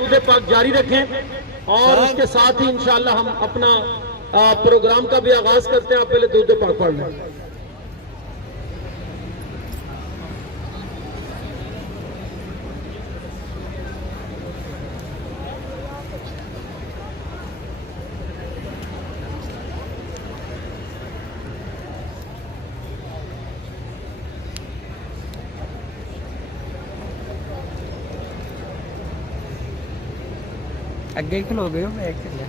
درود پاک جاری رکھیں اور اس کے ساتھ ہی انشاءاللہ ہم اپنا پروگرام کا بھی آغاز کرتے ہیں. آپ پہلے درود پاک پڑھ لیں. اگے کھلو گئے ہو میں چلے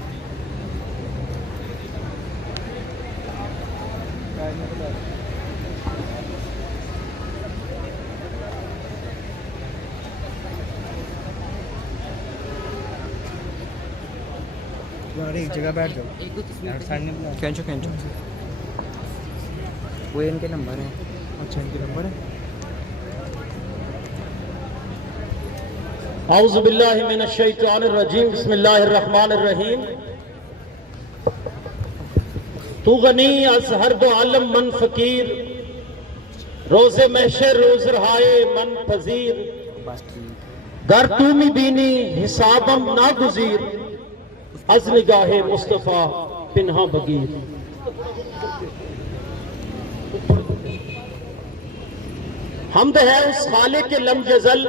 ایک جگہ بیٹھ جاؤ. کھینچو وہ ان کے نمبر ہیں. اچھا ان کے نمبر ہیں. اعوذ باللہ من الشیطان الرجیم. بسم اللہ الرحمن الرحیم. تو غنی از ہر دو عالم من فقیر، روز محشر روز رہائے من پذیر، گر تو می بینی حسابم ناگزیر، از نگاہ مصطفیٰ پنہا بگیر. حمد ہے اس خالق کے لم یزل،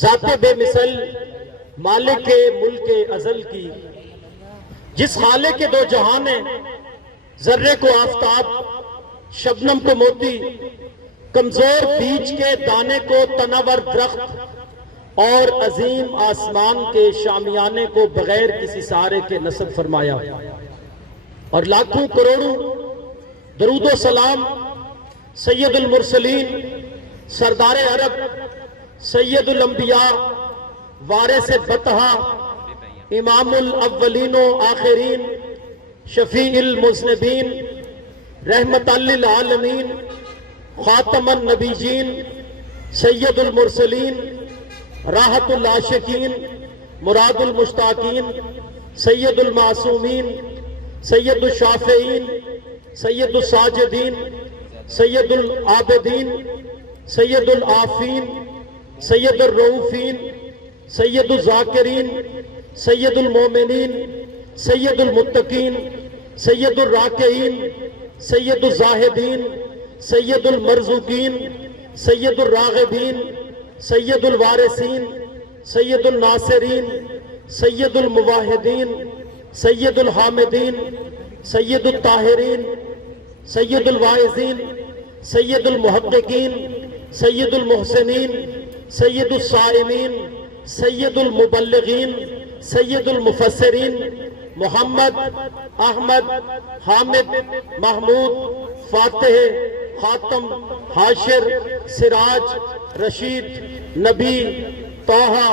ذات بے مثل، مالک ملک ازل کی، جس خالق کے دو جہان ہیں، ذرے کو آفتاب، شبنم کو موتی، کمزور بیج کے دانے کو تناور درخت اور عظیم آسمان کے شامیانے کو بغیر کسی سہارے کے نصب فرمایا. اور لاکھوں کروڑوں درود و سلام سید المرسلین، سردار عرب، سید الانبیاء، وارث بطحہ، امام الاولین و آخرین، شفیع المذنبین، رحمت للعالمین، خاتم النبیین، سید المرسلین، راحت العاشقین، مراد المشتاقین، سید المعصومین، سید الشافعین، سید الساجدین، سید العابدین، سید العافین، سید الرؤوفین، سید الذاکرین، سید المومنین، سید المتقین، سید الراکعین، سید الزاہدین، سید المرزوقین، سید الراغبین، سید الوارثین، سید الناصرین، سید المواحدین، سید الحامدین، سید الطاہرین، سید الواعظین، سید المحققین، سید المحسنین، سید الصائمین، سید المبلغین، سید المفسرین، محمد، احمد، حامد، محمود، فاتح، خاتم، حاشر، سراج، رشید، نبی، طٰہٰ،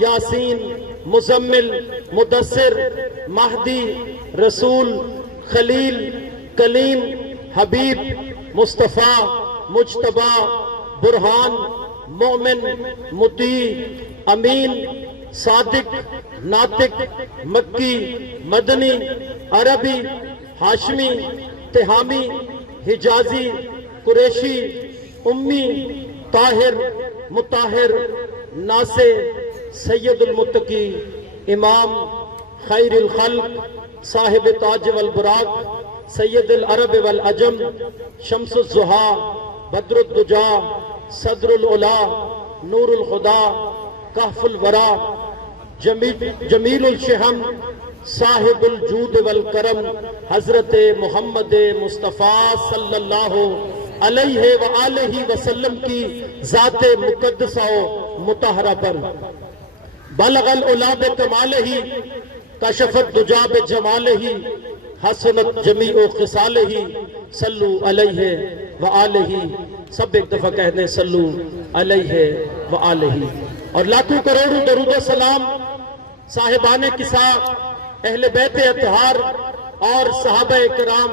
یاسین، مزمل، مدثر، مہدی، رسول، خلیل، کلیم، حبیب، مصطفیٰ، مجتبیٰ، برہان، مومن، مطیع، امین، صادق، ناطق، مکی، مدنی، عربی، ہاشمی، تہامی، حجازی، قریشی، امی، طاہر، مطہر، ناصر، سید المتقی، امام، خیر الخلق، صاحب تاج والبراق، سید العرب والعجم، شمس الضحیٰ، بدر الدجا، صدر العلا، نور الخدا، کہف الورا، جمیل الشہم، صاحب الجود والکرم، حضرت محمد مصطفیٰ صلی اللہ علیہ وآلہ وسلم کی ذات مقدسہ و مطہرہ پر. بلغ العلا بکمالہ، کشف الدجا بجمالہ، حسنت جمیع خصالہ، صلو علیہ وآلہ. سب ایک دفعہ کہہ دیں صلو علیہ وآلہ. اور لاکھوں کروڑوں درود و سلام صاحبان کسا، اہل بیت اطہار اور صحابہ کرام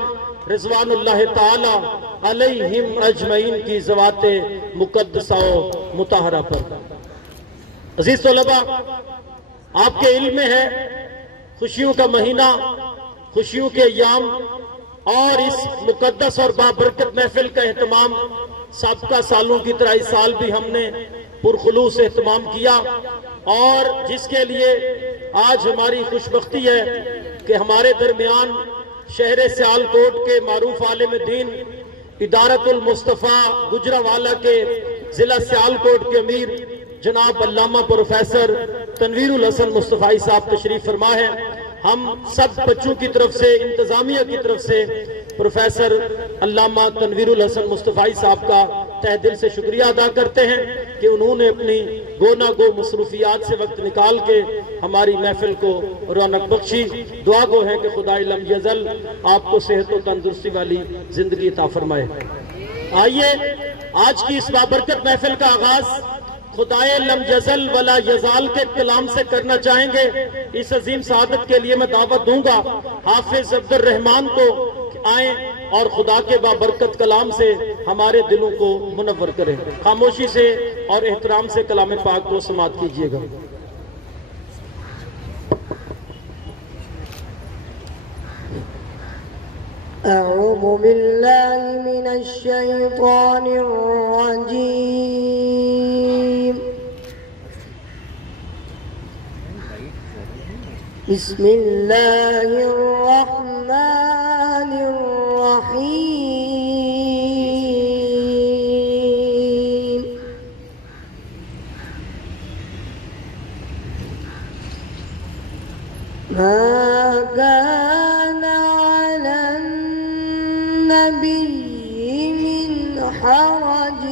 رضوان اللہ تعالی علیہم اجمعین کی ذوات مقدسہ و مطہرہ پر. عزیز طلباء، آپ کے علم میں ہے خوشیوں کا مہینہ، خوشیوں کے ایام، اور اس مقدس اور بابرکت محفل کا اہتمام سابقہ سالوں کی طرح اس سال بھی ہم نے پرخلوص اہتمام کیا. اور جس کے لیے آج ہماری خوشبختی ہے کہ ہمارے درمیان شہر سیالکوٹ کے معروف عالم دین ادارت المصطفیٰ گجرانوالہ کے ضلع سیالکوٹ کے امیر جناب علامہ پروفیسر تنویر الحسن مصطفی صاحب تشریف فرما ہے۔ ہم سب بچوں کی طرف سے، انتظامیہ کی طرف سے پروفیسر علامہ تنویر الحسن مصطفی صاحب کا تہ دل سے شکریہ ادا کرتے ہیں کہ انہوں نے اپنی گونا گو مصروفیات سے وقت نکال کے ہماری محفل کو رونق بخشی۔ دعا گو ہے کہ خدا لم یزل آپ کو صحت و تندرستی والی زندگی عطا فرمائے۔ آئیے آج کی اس بابرکت محفل کا آغاز خدائے لم یزل ولا یزال کے کلام سے کرنا چاہیں گے۔ اس عظیم سعادت کے لیے میں دعوت دوں گا حافظ عبد الرحمن کو کہ آئیں اور خدا کے بابرکت کلام سے ہمارے دلوں کو منور کریں۔ خاموشی سے اور احترام سے کلام پاک کو سماعت کیجیے گا۔ أعوذ بالله من الشيطان الرجيم بسم الله الرحمن الرحيم ما كان على النبي من حرج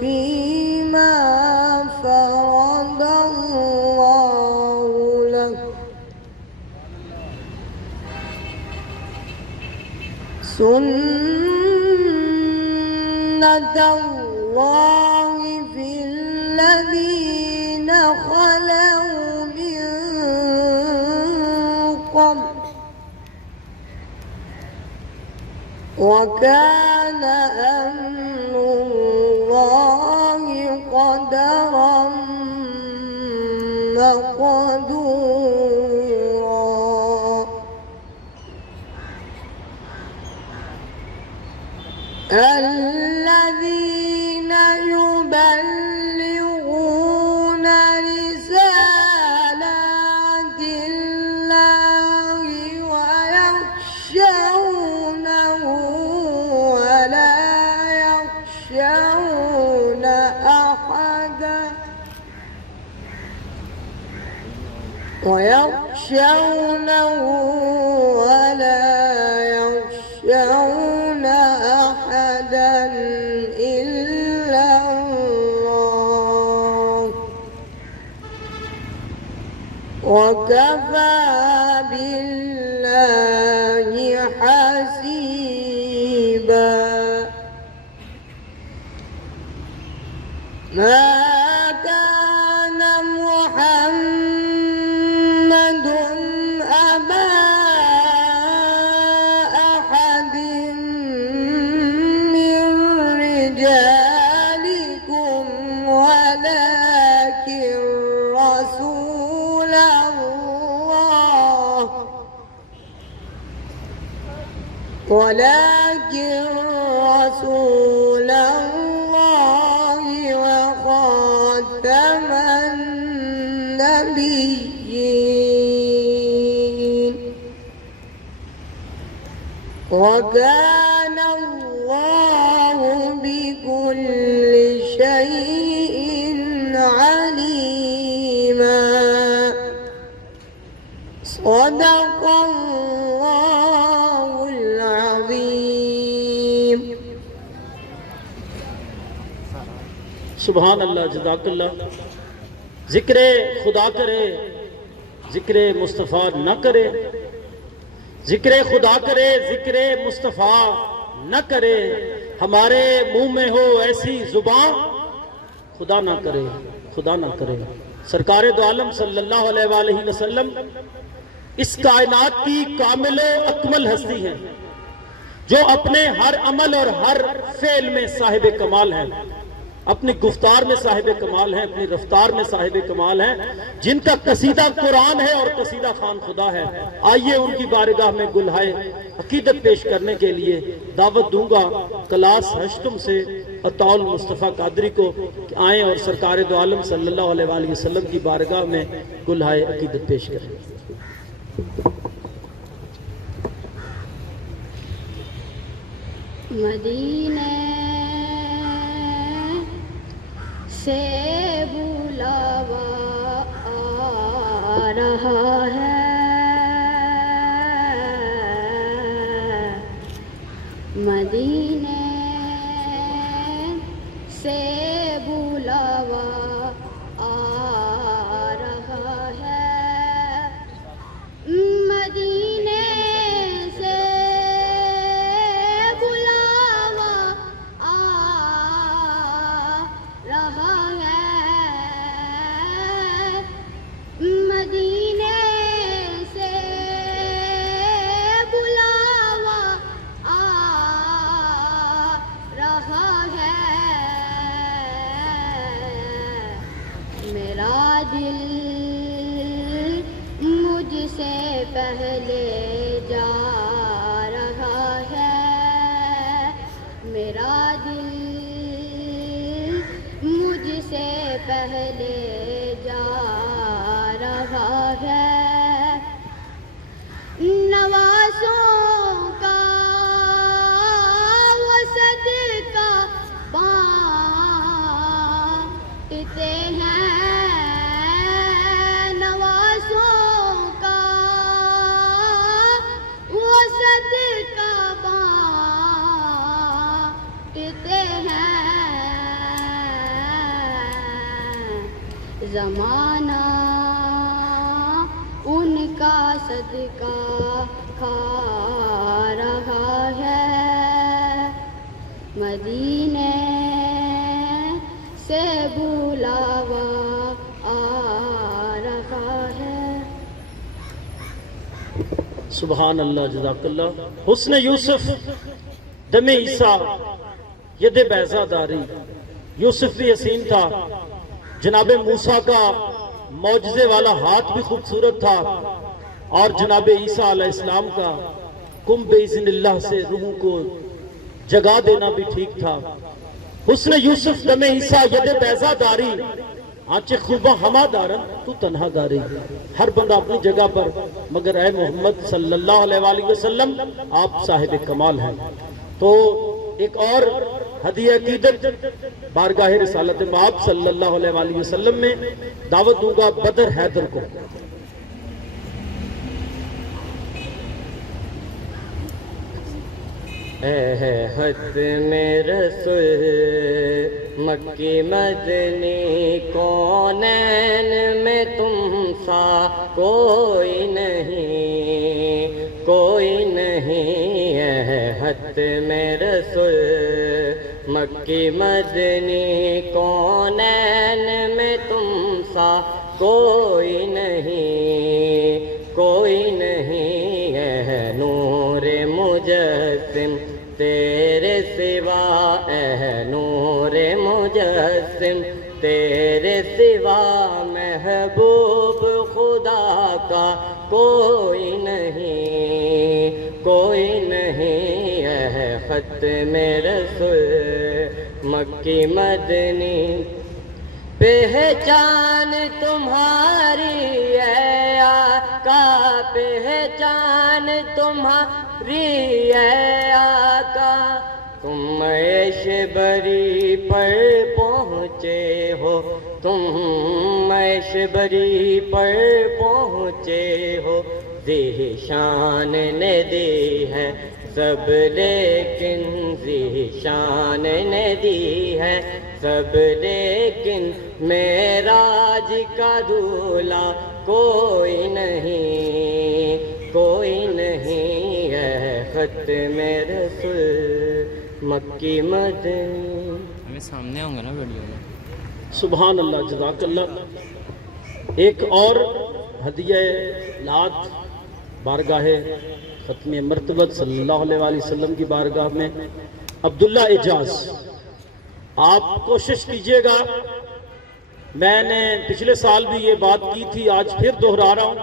فيما فرض الله له سنة الله في الذين خلوا من قبل وكان أمر الله قدرا مقدورا الذين يبلغون رسالات الله ويخشونه ولا يخشون أحدا إلا الله وكفى بالله حسيبا ما كان محمد أبا أحد من رجالكم ولكن رسول الله وخاتم النبيين وكان الله بكل شيء عليما صدق الله العظيم سبحان اللہ، جزاک اللہ۔ ذکر خدا کرے، ذکر مصطفیٰ نہ کرے، ذکر خدا کرے، ذکر مصطفیٰ نہ کرے، ہمارے منہ میں ہو ایسی زبان خدا نہ کرے، خدا نہ کرے۔ سرکار دو عالم صلی اللہ علیہ وآلہ وسلم اس کائنات کی کامل و اکمل ہستی ہیں جو اپنے ہر عمل اور ہر فعل میں صاحب کمال ہیں، اپنی گفتار میں صاحب کمال ہیں، اپنی رفتار میں صاحب کمال ہیں، جن کا قصیدہ قرآن ہے اور قصیدہ خوان خدا ہے۔ آئیے ان کی بارگاہ میں گلہائے عقیدت پیش کرنے کے لیے دعوت دوں گا کلاس ہشتم سے عطاء المصطفیٰ قادری کو کہ آئیں اور سرکار دو عالم صلی اللہ علیہ وآلہ وسلم کی بارگاہ میں گلہائے عقیدت پیش کریں۔ مدینے سے بلاوا آ رہا ہے، مدینے سے بلاوا آ رہا ہے، مدینے سے بلاوا آ رہا ہے، مدینے سے بلاوا آ رہا ہے، میرا دل مجھ سے پہلے جا رہا ہے، میرا دل مجھ سے پہلے جا رہا ہے، نوازوں کا وہ صدقہ بانٹتے ہیں، نوازوں کا وہ صدقہ بانٹتے ہیں، زمانہ ان کا صدقہ کھا رہا ہے، مدینے سے بلاوا آ رہا ہے۔ سبحان اللہ، جزاک اللہ۔ حسن یوسف دم عیسیٰ ید بیضا داری، یوسف بھی حسین تھا، جناب موسیٰ کا معجزے والا ہاتھ بھی خوبصورت تھا، اور جناب عیسیٰ علیہ السلام کا کم بِإِذْنِ اللہ سے روحوں کو جگا دینا بھی ٹھیک تھا۔ حسن یوسف دم عیسیٰ ید بیضا داری، آنچے خوبہ ہما دارن تو تنہا داری۔ ہر بندہ اپنی جگہ پر، مگر اے محمد صلی اللہ علیہ وآلہ وسلم آپ صاحب کمال ہیں۔ تو ایک اور ہدیہ عقیدت بارگاہ رسالت مآب صلی اللہ علیہ وآلہ وسلم میں دعوت دوں گا بدر حیدر کو۔ اے ختم رسول مکی مدنی، کونین میں تم سا کوئی نہیں، کوئی نہیں، اے ختم رسول مکی مدنی، کونین میں تم سا کوئی نہیں، کوئی نہیں، اے نور مجسم تیرے سوا، اے نور مجسم تیرے سوا، محبوب خدا کا کوئی نہیں، کوئی نہیں، اے ختم رسول مکی مدنی، پہچان تمہاری ہے آقا، پہچان تمہاری ہے آقا، تم عیش بری پر پہنچے ہو، تم عیش بری پر پہنچے ہو، ذیشان نے دی ہے سب لیکن، ذیشان نے دی ہے سب لیکن، معراج کا دولہ کوئی نہیں، کوئی نہیں، ہے ختم رسول مکی مدنی۔ ہمیں سامنے ہوں گے نا ویڈیو میں۔ سبحان اللہ، جزاک اللہ۔ ایک اور ہدیہ نعت بارگاہ ختم مرتبت صلی اللہ علیہ وآلہ وسلم کی بارگاہ میں عبداللہ اعجاز، آپ کوشش کیجئے گا، میں نے پچھلے سال بھی یہ بات کی تھی، آج پھر دہرا رہا ہوں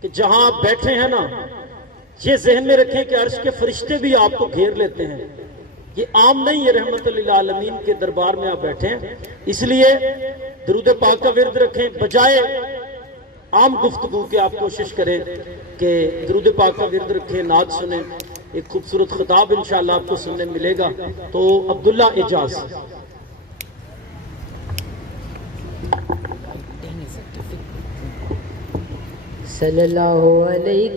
کہ جہاں آپ بیٹھے ہیں نا، یہ ذہن میں رکھیں کہ عرش کے فرشتے بھی آپ کو گھیر لیتے ہیں، یہ عام نہیں ہے، رحمت للعالمین کے دربار میں آپ بیٹھے ہیں، اس لیے درود پاک کا ورد رکھیں، بجائے عام گفتگو کے آپ کوشش کریں کہ درود پاک کا ورد رکھیں، نعت سنیں، ایک خوبصورت خطاب انشاءاللہ آپ کو سننے ملے گا۔ تو عبداللہ اعجاز۔ صلی اللہ علیہ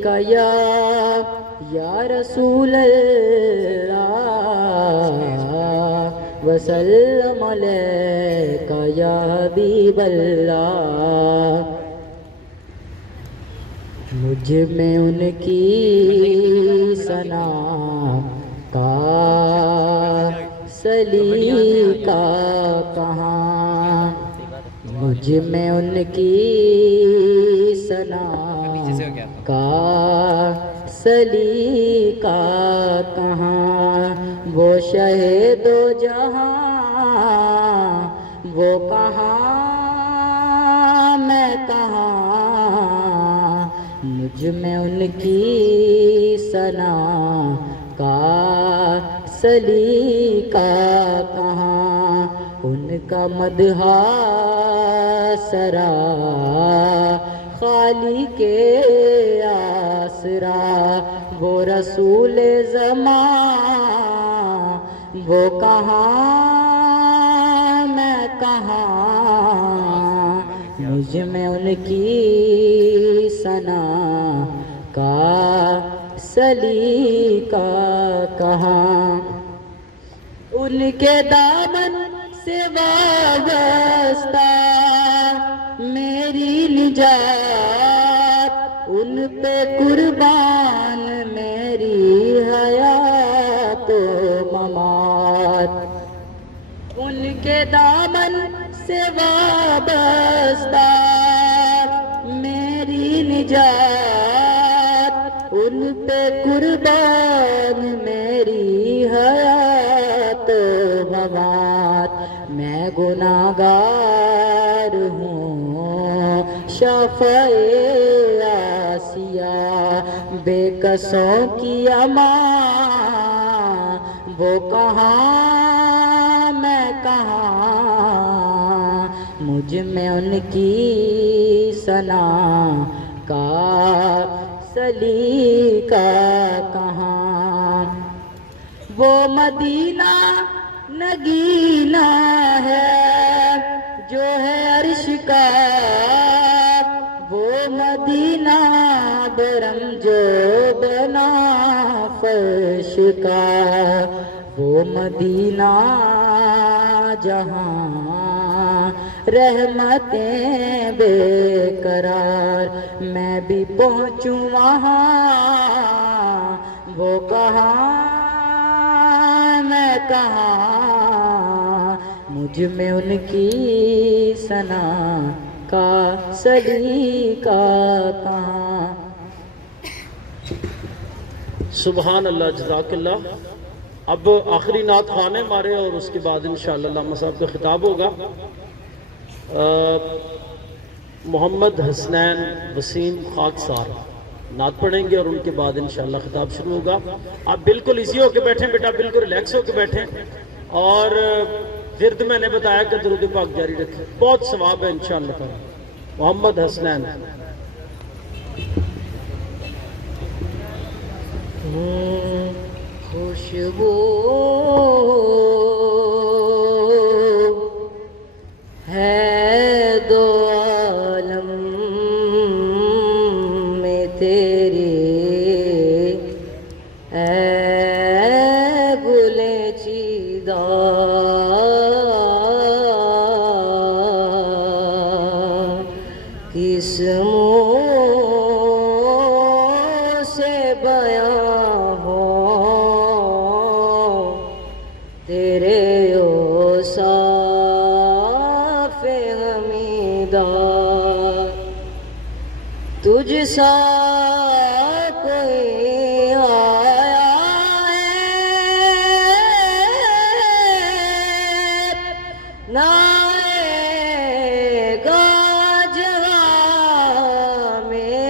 یا رسول اللہ وسلم علیکہ یا حبیب اللہ، مجھ میں ان کی ثنا کا سلیقہ کہاں، مجھ میں ان کی ثنا کا سلیقہ کہاں، وہ شہید و جہاں وہ کہاں میں کہاں، مجھ میں ان کی ثنا کا سلیقہ کہاں، ان کا مدح سرا خالی کے آسرا، وہ رسول زمان وہ کہاں میں کہاں، مجھ میں ان کی ثنا کا سلیقہ کہاں، ان کے دامن سے وابستہ میری نجات، ان پہ قربان میری حیات و ممات، ان کے دامن سے وابستہ میری نجات، ان پہ قربان میری حیات و ممات، میں گناہگار ہوں شفیع آسیہ، بے کسوں کی امان وہ کہاں میں کہاں، مجھ میں ان کی ثنا کا سلیقہ کہاں، وہ مدینہ نگینہ ہے جو ہے عرش کا، وہ مدینہ برم جو بنا فرش کا، وہ مدینہ جہاں رحمتیں بے قرار، میں بھی پہنچوں وہاں وہ کہاں میں کہاں، مجھ میں ان کی ثنا کا سلیقہ کہاں۔ سبحان اللہ، جزاک اللہ۔ اب آخری نعت خوان ہمارے، اور اس کے بعد انشاءاللہ علامہ صاحب کا خطاب ہوگا۔ محمد حسنین وسیم خاکسار نعت پڑھیں گے، اور ان کے بعد انشاءاللہ خطاب شروع ہوگا۔ آپ بالکل ایزی ہو کے بیٹھیں بیٹا، بالکل ریلیکس ہو کے بیٹھیں، اور ورد میں نے بتایا کہ درود پاک جاری رکھیں، بہت ثواب ہے انشاءاللہ تعالی۔ محمد حسنین۔ خوشبو ہے دو عالم میں تیری، اے گلے چیدہ قسموں سے بیاں ہو تیرے اوصاف حمیدہ، تجھ سا کوئی آیا ہے نہ آئے گا جہاں میں،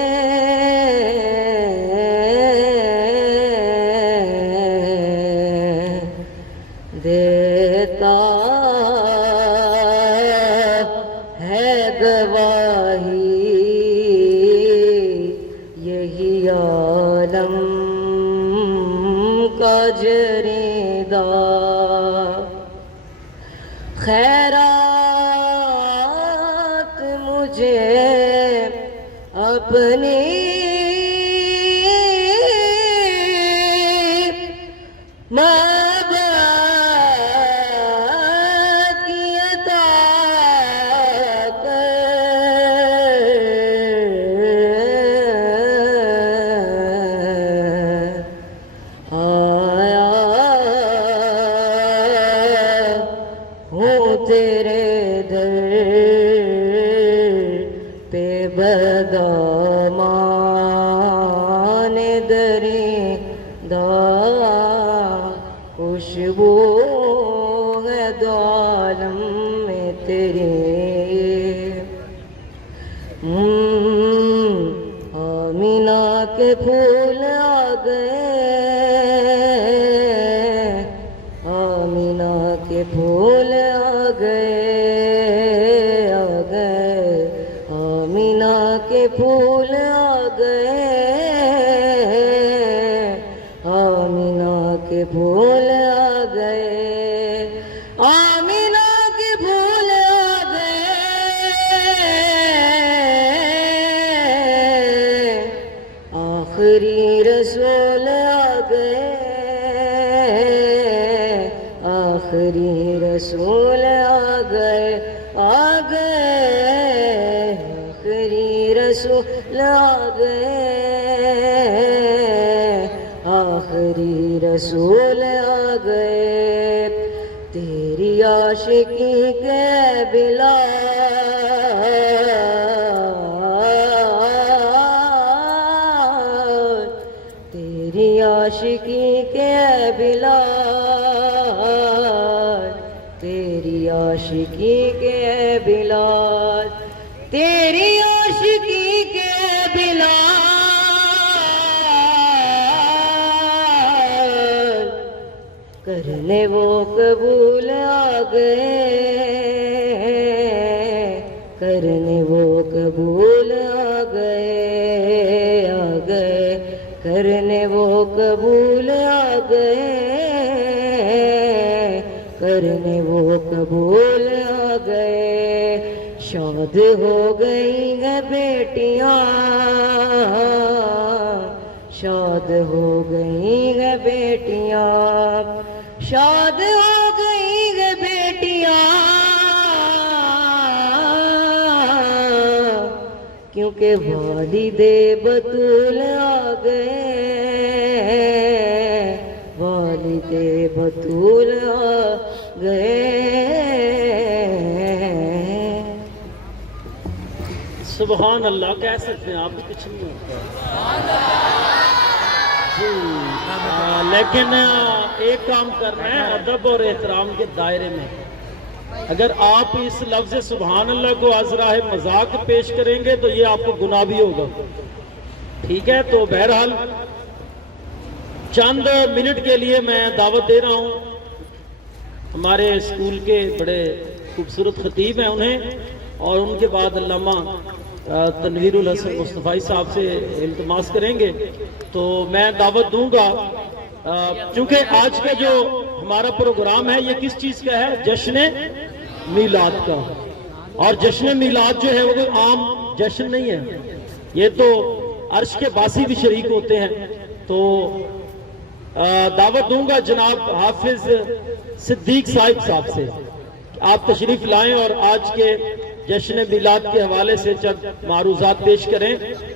الہی یہی عالم کا جریدہ خیرات مجھے اپنی تیرے در پہ بدامان درندہ خوشبو ہے دو عالم میں تیرے آمینہ کے پھول آ گئے آمینہ کے پھول آ گئے آمینہ کے پھول آ گئے آمینہ کے پھول آ گئے آمینہ کے پھول آ گئے آخری رسول آ گئے آخری رسول آ گئے آخری رسول آ گئے آخری رسول آ گئے تیری عاشقی کے بلال تیری عاشقی کے بلال تیری عاشقی کے بلال تیری عاشقی کے بلال کرنے وہ قبول آ گئے کرنے وہ قبول آ گئے کرنے وہ قبول آ گئے کرنے وہ قبول آ گئے شاد ہو گئی ہیں بیٹیاں شاد ہو گئی ہیں بیٹیاں شاد ہو گئی ہیں بیٹیاں کیونکہ والد بطول آ گئے والد بطول آ گئے سبحان اللہ کہہ سکتے ہیں آپ بھی کچھ نہیں ہوتا جی لیکن ایک کام کرنا ہے ادب اور احترام کے دائرے میں اگر آپ اس لفظ سبحان اللہ کو از راہ مذاق پیش کریں گے تو یہ آپ کو گناہ بھی ہوگا ٹھیک ہے تو بہرحال چند منٹ کے لیے میں دعوت دے رہا ہوں ہمارے اسکول کے بڑے خوبصورت خطیب ہیں انہیں اور ان کے بعد علامہ تنویر الحسن مصطفی صاحب سے التماس کریں گے تو میں دعوت دوں گا چونکہ آج کا جو ہمارا پروگرام ہے یہ کس چیز کا ہے جشن میلاد کا اور جشن میلاد جو ہے وہ کوئی عام جشن نہیں ہے یہ تو عرش کے باسی بھی شریک ہوتے ہیں تو دعوت دوں گا جناب حافظ صدیق صاحب سے آپ تشریف لائیں اور آج کے جشن میلاد کے حوالے سے چند معروضات پیش کریں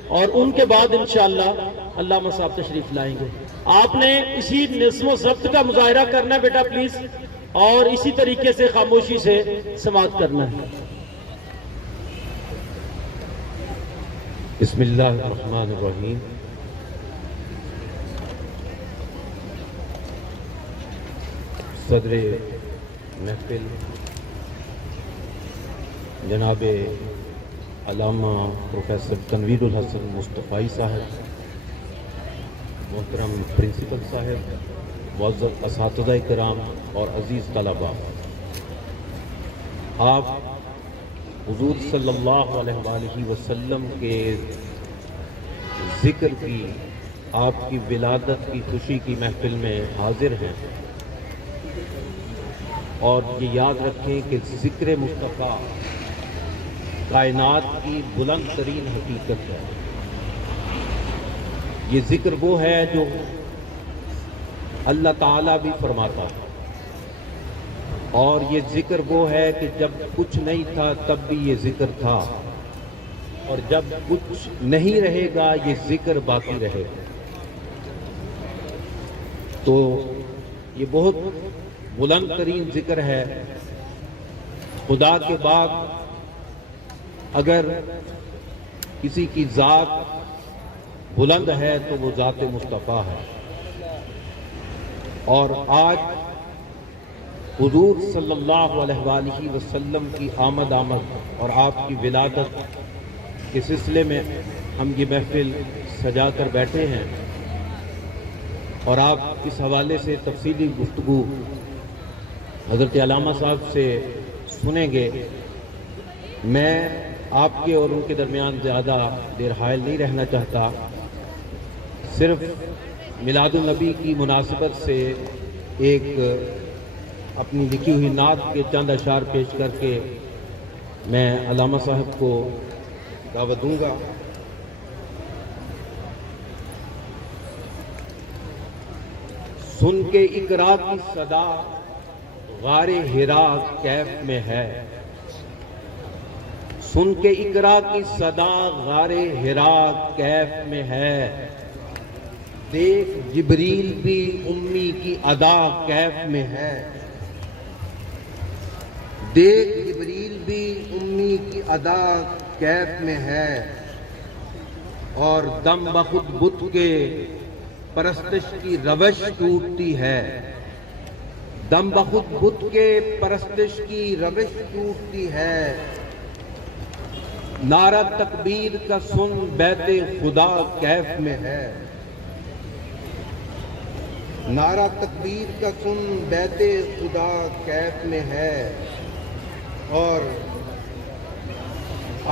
اور ان کے بعد انشاءاللہ علامہ صاحب تشریف لائیں گے آپ نے اسی نظم و ضبط کا مظاہرہ کرنا ہے بیٹا پلیز اور اسی طریقے سے خاموشی سے سماعت کرنا ہے بسم اللہ الرحمن الرحیم صدر محفل جناب علامہ پروفیسر تنویر الحسن مصطفی صاحب محترم پرنسپل صاحب معزز اساتذہ کرام اور عزیز طلباء آپ حضور صلی اللہ علیہ وآلہ وسلم کے ذکر کی، آپ کی ولادت کی خوشی کی محفل میں حاضر ہیں، اور یہ یاد رکھیں کہ ذکر مصطفیٰ کائنات کی بلند ترین حقیقت ہے۔ یہ ذکر وہ ہے جو اللہ تعالیٰ بھی فرماتا ہے، اور یہ ذکر وہ ہے کہ جب کچھ نہیں تھا تب بھی یہ ذکر تھا، اور جب کچھ نہیں رہے گا یہ ذکر باقی رہے گا۔ تو یہ بہت بلند ترین ذکر ہے۔ خدا کے بعد اگر کسی کی ذات بلند ہے تو وہ ذات مصطفیٰ ہے، اور آج حضور صلی اللہ علیہ وآلہ وسلم کی آمد اور آپ کی ولادت کے سلسلے میں ہم یہ محفل سجا کر بیٹھے ہیں، اور آپ اس حوالے سے تفصیلی گفتگو حضرت علامہ صاحب سے سنیں گے۔ میں آپ کے اور ان کے درمیان زیادہ دیر حائل نہیں رہنا چاہتا، صرف میلاد النبی کی مناسبت سے ایک اپنی لکھی ہوئی نعت کے چند اشعار پیش کر کے میں علامہ صاحب کو دعوت دوں گا۔ سن کے اقرا کی صدا غار حرا کیف میں ہے، سن کے اقرا کی صدا غار حرا کیف میں ہے، دیکھ جبریل بھی امی کی ادا کیف میں ہے، دیکھ جبریل بھی امی کی ادا کیف میں ہے، اور دم بخود بت کے پرستش کی روش ٹوٹتی ہے، دم بخود بت کے پرستش کی روش ٹوٹتی ہے، نعرہ تکبیر کا سن بیت خدا کیف میں ہے، نعرہ تکبیر کا سن بیت خدا کیف میں ہے، اور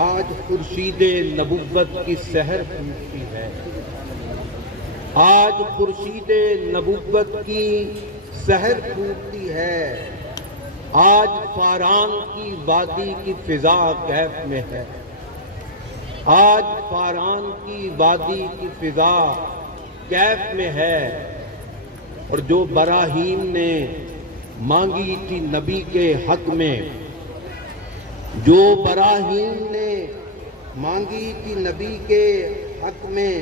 آج خورشید نبوت کی سحر پھوٹتی ہے، آج خورشید نبوت کی سحر پھوٹتی ہے، آج فاران کی وادی کی فضا کیف میں ہے، آج فاران کی وادی کی فضا کیف میں ہے، اور جو براہیم نے مانگی تھی نبی کے حق میں، جو براہیم نے مانگی تھی نبی کے حق میں،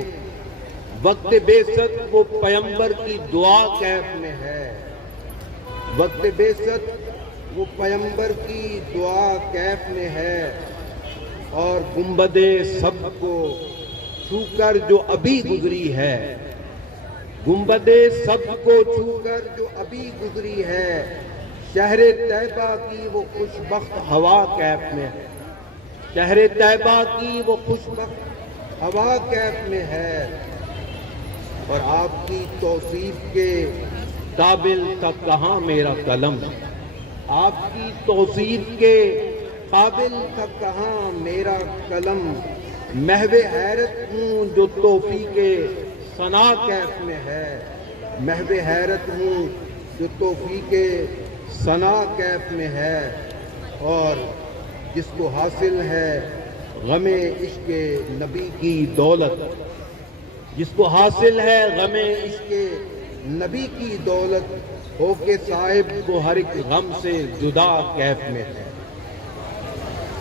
وقت بعثت وہ پیمبر کی دعا کیف میں ہے، وقت بعثت وہ پیمبر کی دعا کیف میں ہے، اور گنبد سب کو چھو کر جو ابھی گزری ہے، گنبد سب کو چھو کر جو ابھی گزری ہے، شہر طیبہ کی وہ خوش بخت ہوا کیف میں ہے، شہر طیبہ کی وہ خوش بخت ہوا کیف میں ہے، اور آپ کی توصیف کے قابل تھا کہاں میرا قلم، آپ کی توصیف کے قابل تھا کہاں میرا قلم، محو حیرت ہوں جو توفیق ثنا کیف میں ہے، محو حیرت ہوں جو توفیق ثنا کیف میں ہے، اور جس کو حاصل ہے غم عشق نبی کی دولت، جس کو حاصل ہے غم عشق نبی کی دولت، ہو کے صاحب کو ہر ایک غم سے جدا کیف میں ہے،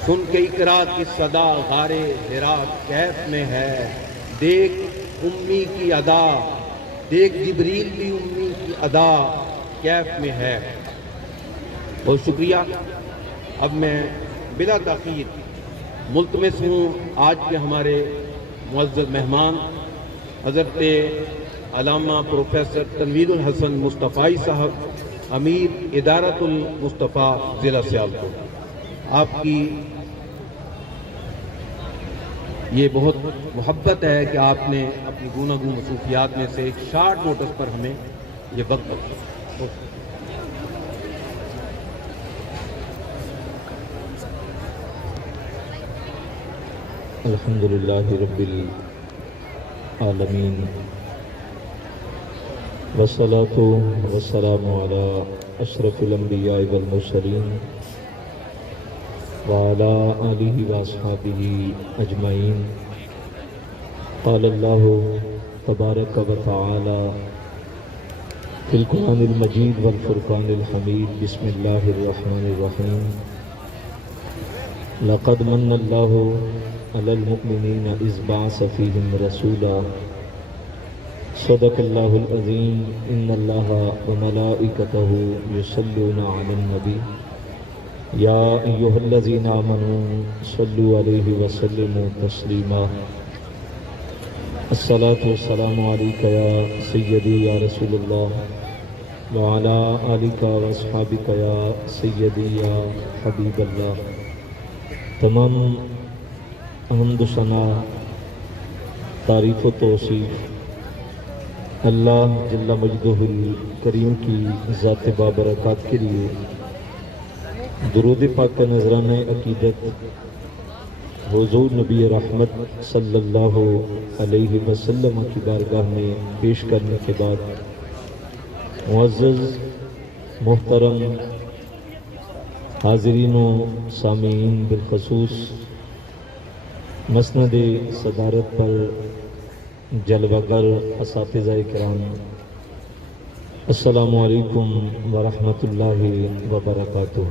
سن کے اقرا کی صدا غار حرا کیف میں ہے، دیکھ امی کی ادا، دیکھ جبریل بھی امی کی ادا کیف میں ہے۔ بہت شکریہ۔ اب میں بلا تاخیر ملتمس ہوں آج کے ہمارے معزز مہمان حضرت علامہ پروفیسر تنویر الحسن مصطفی صاحب، امیر ادارت المصطفیٰ ضلع سیالکوٹ۔ آپ کی یہ بہت محبت ہے کہ آپ نے اپنی گوناگون مصروفیات میں سے ایک شارٹ نوٹس پر ہمیں یہ وقت دیا۔ الحمد للہ رب العالمین والصلاة والسلام علی اشرف الانبیاء والمرسلین وعلی آلہ واصحابہ اجمعین قال اللہ تبارک و تعالی فی القرآن المجید والفرقان الحمید بسم اللہ الرحمن الرحیم لقد من اللہ علی المؤمنین اذ بعث فیہم رسولا صدق اللہ العظیم ان اللہ وملائکتہ یصلون علی النبی یا ایہا الذین آمنوا صلوا علیہ وسلموا تسلیما الصلاۃ والسلام علیک یا سیدی یا رسول اللہ وعلی آلک واصحابک یا سیدی یا حبیب اللہ۔ تمام حمد و ثنا، تعریف و توصیف اللہ جل مجدہ الکریم کی ذات بابرکات کے لیے، درود پاک کا نذرانہ عقیدت حضور نبی رحمت صلی اللہ علیہ وسلم کی بارگاہ میں پیش کرنے کے بعد، معزز محترم حاضرین و سامعین، بالخصوص مسند صدارت پر جلوہ گر اساتذہ کرام، السلام علیکم ورحمۃ اللہ وبرکاتہ۔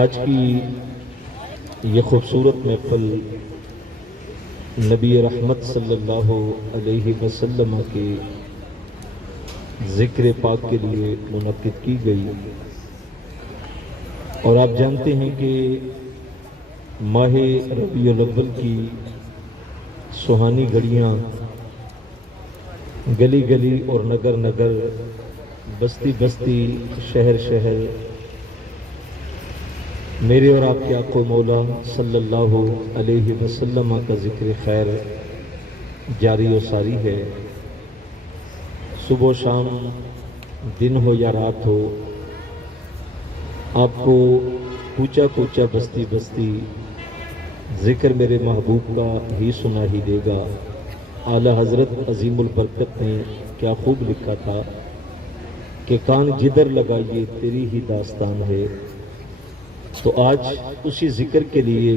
آج کی یہ خوبصورت محفل نبی رحمت صلی اللہ علیہ وسلم کے ذکر پاک کے لیے منعقد کی گئی، اور آپ جانتے ہیں کہ ماہ ربیع الاول کی سہانی گھڑیاں گلی گلی اور نگر نگر، بستی بستی، شہر شہر میرے اور آپ کے آقا و مولا صلی اللہ علیہ وسلم کا ذکر خیر جاری و ساری ہے۔ صبح و شام، دن ہو یا رات ہو، آپ کو کوچا کوچا، بستی بستی ذکر میرے محبوب کا ہی سنا ہی دے گا۔ اعلیٰ حضرت عظیم البرکت نے کیا خوب لکھا تھا کہ کان جدھر لگائیے تیری ہی داستان ہے۔ تو آج اسی ذکر کے لیے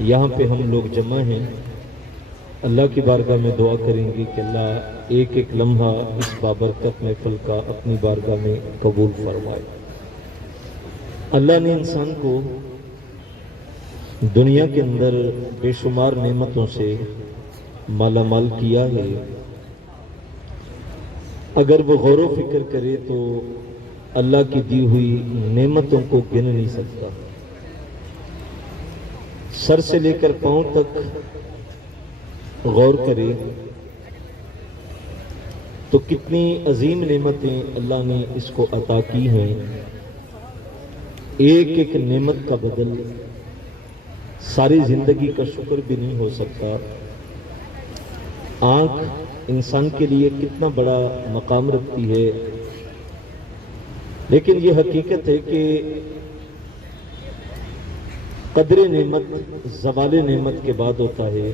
یہاں پہ ہم لوگ جمع ہیں۔ اللہ کی بارگاہ میں دعا کریں گے کہ اللہ ایک ایک لمحہ اس بابرکت محفل کا اپنی بارگاہ میں قبول فرمائے۔ اللہ نے انسان کو دنیا کے اندر بے شمار نعمتوں سے مالا مال کیا ہے۔ اگر وہ غور و فکر کرے تو اللہ کی دی ہوئی نعمتوں کو گن نہیں سکتا۔ سر سے لے کر پاؤں تک غور کرے تو کتنی عظیم نعمتیں اللہ نے اس کو عطا کی ہیں۔ ایک ایک نعمت کا بدل ساری زندگی کا شکر بھی نہیں ہو سکتا۔ آنکھ انسان کے لیے کتنا بڑا مقام رکھتی ہے، لیکن یہ حقیقت ہے کہ قدر نعمت زوال نعمت کے بعد ہوتا ہے۔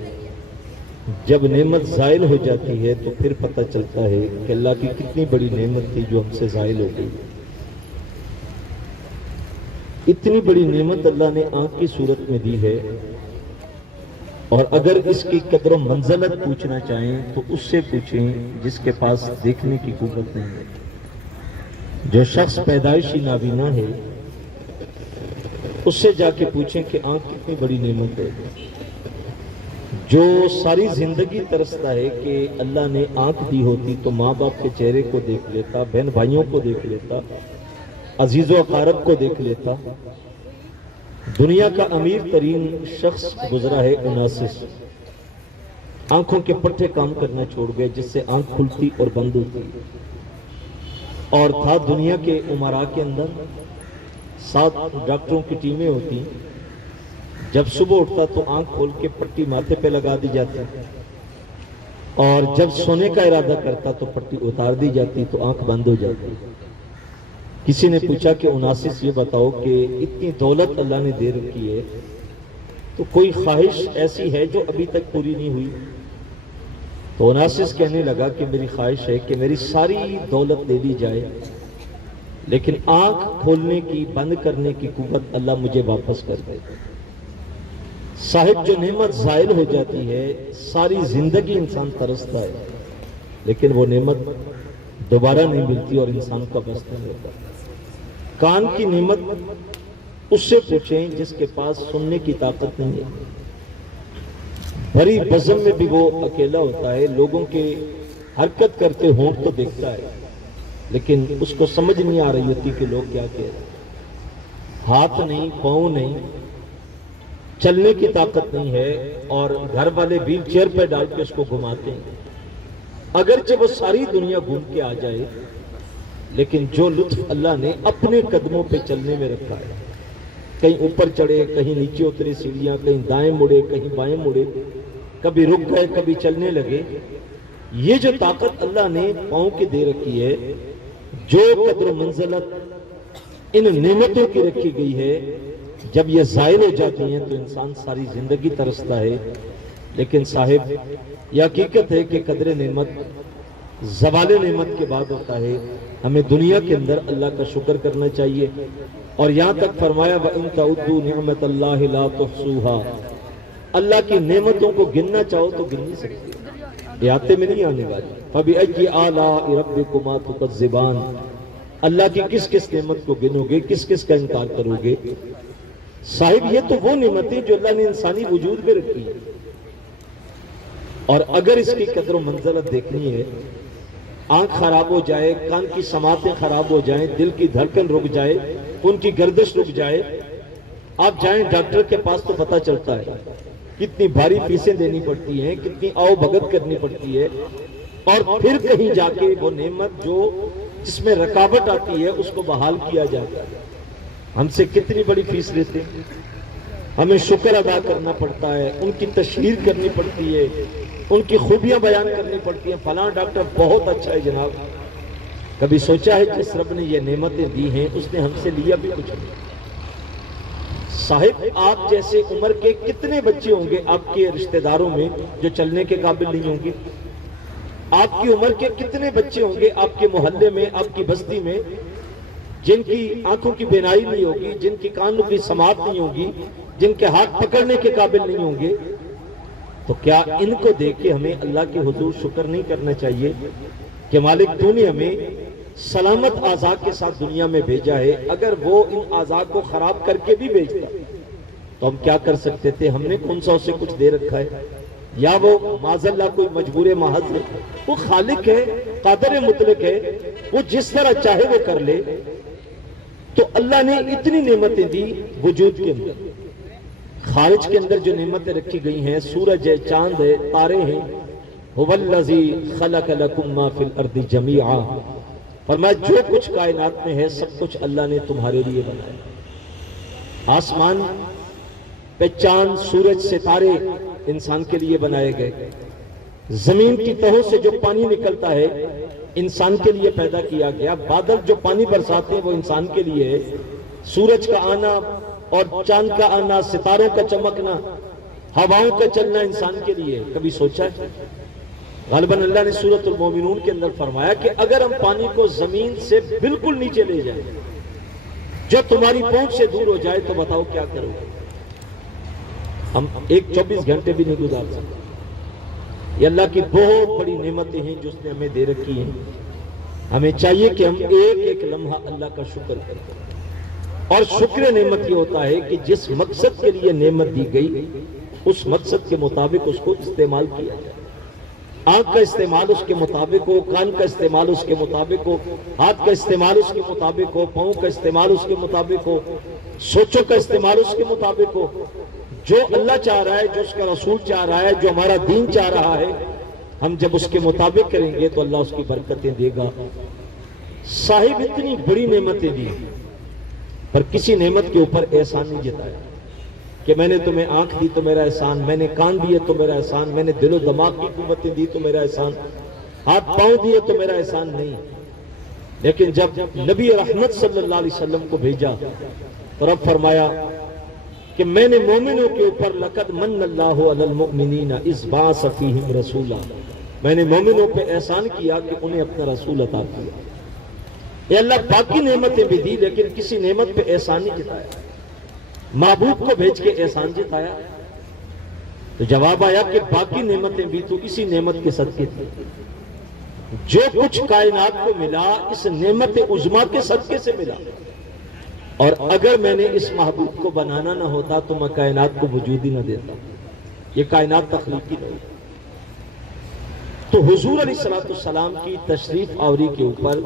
جب نعمت زائل ہو جاتی ہے تو پھر پتہ چلتا ہے کہ اللہ کی کتنی بڑی نعمت تھی جو ہم سے زائل ہو گئی۔ اتنی بڑی نعمت اللہ نے آنکھ کی صورت میں دی ہے، اور اگر اس کی قدر و منزلت پوچھنا چاہیں تو اس سے پوچھیں جس کے پاس دیکھنے کی قوت نہیں ہے۔ جو شخص پیدائشی نابینا ہے اس سے جا کے پوچھیں کہ آنکھ کتنی بڑی نعمت ہے۔ جو ساری زندگی ترستا ہے کہ اللہ نے آنکھ دی ہوتی تو ماں باپ کے چہرے کو دیکھ لیتا، بہن بھائیوں کو دیکھ لیتا، عزیز و اقارب کو دیکھ لیتا۔ دنیا کا امیر ترین شخص گزرا ہے 79، آنکھوں کے پٹھے کام کرنا چھوڑ گئے جس سے آنکھ کھلتی اور بند ہوتی، اور تھا دنیا کے امراء کے اندر 7 ڈاکٹروں کی ٹیمیں ہوتی، جب صبح اٹھتا تو آنکھ کھول کے پٹی ماتھے پہ لگا دی جاتی، اور جب سونے کا ارادہ کرتا تو پٹی اتار دی جاتی تو آنکھ بند ہو جاتی۔ کسی نے پوچھا کہ اناسس یہ بتاؤ کہ اتنی دولت اللہ نے دے رکھی ہے تو کوئی خواہش ایسی ہے جو ابھی تک پوری نہیں ہوئی؟ تو اناسس کہنے لگا کہ میری خواہش ہے کہ میری ساری دولت دے دی جائے لیکن آنکھ کھولنے کی بند کرنے کی قوت اللہ مجھے واپس کر دے۔ صاحب جو نعمت زائل ہو جاتی ہے ساری زندگی انسان ترستا ہے لیکن وہ نعمت دوبارہ نہیں ملتی اور انسان کا بس نہیں ہوتا۔ کان کی نعمت اس سے پوچھیں جس کے پاس سننے کی طاقت نہیں ہے، بھری بزم میں بھی وہ اکیلا ہوتا ہے، لوگوں کے حرکت کرتے ہونٹ تو دیکھتا ہے لیکن اس کو سمجھ نہیں آ رہی ہوتی کہ لوگ کیا کہہ رہے ہیں۔ ہاتھ نہیں، پاؤں نہیں، چلنے کی طاقت نہیں ہے اور گھر والے ویل چیئر پہ ڈال کے اس کو گھماتے ہیں۔ اگرچہ وہ ساری دنیا گھوم کے آ جائے لیکن جو لطف اللہ نے اپنے قدموں پہ چلنے میں رکھا ہے، کہیں اوپر چڑھے، کہیں نیچے اترے سیڑھیاں، کہیں دائیں مڑے، کہیں بائیں مڑے، کبھی رک گئے، کبھی چلنے لگے، یہ جو طاقت اللہ نے پاؤں کی دے رکھی ہے، جو قدر و منزلت ان نعمتوں کی رکھی گئی ہے، جب یہ زائل ہو جاتی ہیں تو انسان ساری زندگی ترستا ہے۔ لیکن صاحب یہ حقیقت ہے کہ قدر نعمت زوال نعمت کے بعد ہوتا ہے۔ ہمیں دنیا کے اندر اللہ کا شکر کرنا چاہیے اور یہاں تک فرمایا وَإِن تَعُدُّوا نِعْمَةَ اللَّهِ لَا تُحْصُوهَا، اللہ کی نعمتوں کو گننا چاہو تو گن نہیں سکتے، احاطے میں نہیں آنے والی۔ فَبِأَيِّ آلَاءِ رَبِّكُمَا تُكَذِّبَانِ، اللہ کی کس کس نعمت کو گنو گے، کس کس کا انکار کرو گے؟ صاحب یہ تو وہ نعمتیں جو اللہ نے انسانی وجود میں رکھی ہیں اور اگر اس کی قدر و منزلت دیکھنی ہے، آنکھ خراب ہو جائے، کان کی سماعتیں خراب ہو جائیں، دل کی دھڑکن رک جائے، ان کی گردش رک جائے، آپ جائیں ڈاکٹر کے پاس تو پتہ چلتا ہے کتنی بھاری فیسیں دینی پڑتی ہیں، کتنی آؤ بھگت کرنی پڑتی ہے، اور پھر کہیں جا کے وہ نعمت جو جس میں رکاوٹ آتی ہے اس کو بحال کیا جاتا ہے۔ ہم سے کتنی بڑی فیس لیتے ہیں، ہمیں شکر ادا کرنا پڑتا ہے، ان کی تشہیر کرنی پڑتی ہے، ان کی خوبیاں بیان کرنی پڑتی ہیں، فلاں ڈاکٹر بہت اچھا ہے جناب۔ کبھی سوچا ہے جس رب نے یہ نعمتیں دی ہیں اس نے ہم سے لیا بھی کچھ نہیں؟ صاحب آپ جیسے عمر کے کتنے بچے ہوں گے آپ کے رشتہ داروں میں جو چلنے کے قابل نہیں ہوں گے؟ آپ کی عمر کے کتنے بچے ہوں گے آپ کے محلے میں، آپ کی بستی میں، جن کی آنکھوں کی بینائی نہیں ہوگی، جن کی کانوں کی سماعت نہیں ہوگی، جن کے ہاتھ پکڑنے کے قابل نہیں ہوں گے؟ تو کیا ان کو دیکھ کے ہمیں اللہ کے حضور شکر نہیں کرنا چاہیے کہ مالک تو نے ہمیں سلامت اعضاء کے ساتھ دنیا میں بھیجا ہے؟ اگر وہ ان اعضاء کو خراب کر کے بھی بھیجتا تو ہم کیا کر سکتے تھے؟ ہم نے کون سا اسے کچھ دے رکھا ہے؟ یا وہ معاذ اللہ کوئی مجبور محض ہے؟ وہ خالق ہے، قادر مطلق ہے، وہ جس طرح چاہے وہ کر لے۔ تو اللہ نے اتنی نعمتیں دی وجود کے اندر، خارج کے اندر جو نعمتیں رکھی گئی ہیں، سورج ہے، چاند ہے، تارے ہیں۔ هو الذی خلق لکم ما فی الارض جمیعا، فرمایا جو کچھ کائنات میں ہے سب کچھ اللہ نے تمہارے لیے بنایا۔ آسمان پہ چاند، سورج، ستارے انسان کے لیے بنائے گئے، زمین کی تہوں سے جو پانی نکلتا ہے انسان کے لیے پیدا کیا گیا، بادل جو پانی برساتے ہیں وہ انسان کے لیے ہے، سورج کا آنا اور چاند کا آنا، ستاروں کا چمکنا، ہواؤں کا چلنا انسان کے لیے۔ کبھی سوچا ہے؟ غالباً اللہ نے سورۃ المومنون کے اندر فرمایا کہ اگر ہم پانی کو زمین سے بالکل نیچے لے جائیں، جو تمہاری پہنچ سے دور ہو جائے، تو بتاؤ کیا کرو گے؟ ہم 24 گھنٹے بھی نہیں گزار سکتے۔ یہ اللہ کی بہت بڑی نعمتیں ہیں جو اس نے ہمیں دے رکھی ہیں۔ ہمیں چاہیے کہ ہم ایک ایک لمحہ اللہ کا شکر کریں، اور شکر نعمت یہ ہوتا ہے کہ جس مقصد کے لیے نعمت دی گئی اس مقصد کے مطابق اس کو استعمال کیا جائے۔ آنکھ کا استعمال اس کے مطابق ہو، کان کا استعمال اس کے مطابق ہو، ہاتھ کا استعمال اس کے مطابق ہو، پاؤں کا استعمال اس کے مطابق ہو، سوچوں کا استعمال اس کے مطابق ہو۔ جو اللہ چاہ رہا ہے، جو اس کا رسول چاہ رہا ہے، جو ہمارا دین چاہ رہا ہے، ہم جب اس کے مطابق کریں گے تو اللہ اس کی برکتیں دے گا۔ صاحب اتنی بڑی نعمتیں دی پر کسی نعمت کے اوپر احسان نہیں جتایا کہ میں نے تمہیں آنکھ دی تو میرا احسان، میں نے کان دیے تو میرا احسان، میں نے دل و دماغ کی قوتیں دی تو میرا احسان، ہاتھ پاؤں دیے تو میرا احسان نہیں۔ لیکن جب نبی رحمت صلی اللہ علیہ وسلم کو بھیجا تو رب فرمایا کہ میں نے مومنوں کے اوپر لقد من اللہ علی المؤمنین اذ بعث فیہم رسولا، میں نے مومنوں پہ احسان کیا کہ انہیں اپنا رسول عطا کیا۔ یہ اللہ باقی نعمتیں بھی دی لیکن کسی نعمت پہ احسان نہیں جتایا، محبوب کو بھیج کے احسان جتایا۔ تو جواب آیا کہ باقی نعمتیں بھی تو اسی نعمت کے صدقے تھی، جو کچھ کائنات کو ملا اس نعمت عظما کے صدقے سے ملا، اور اگر میں نے اس محبوب کو بنانا نہ ہوتا تو میں کائنات کو وجود ہی نہ دیتا، یہ کائنات تخلیقی نہیں۔ تو حضور علیہ السلام کی تشریف آوری کے اوپر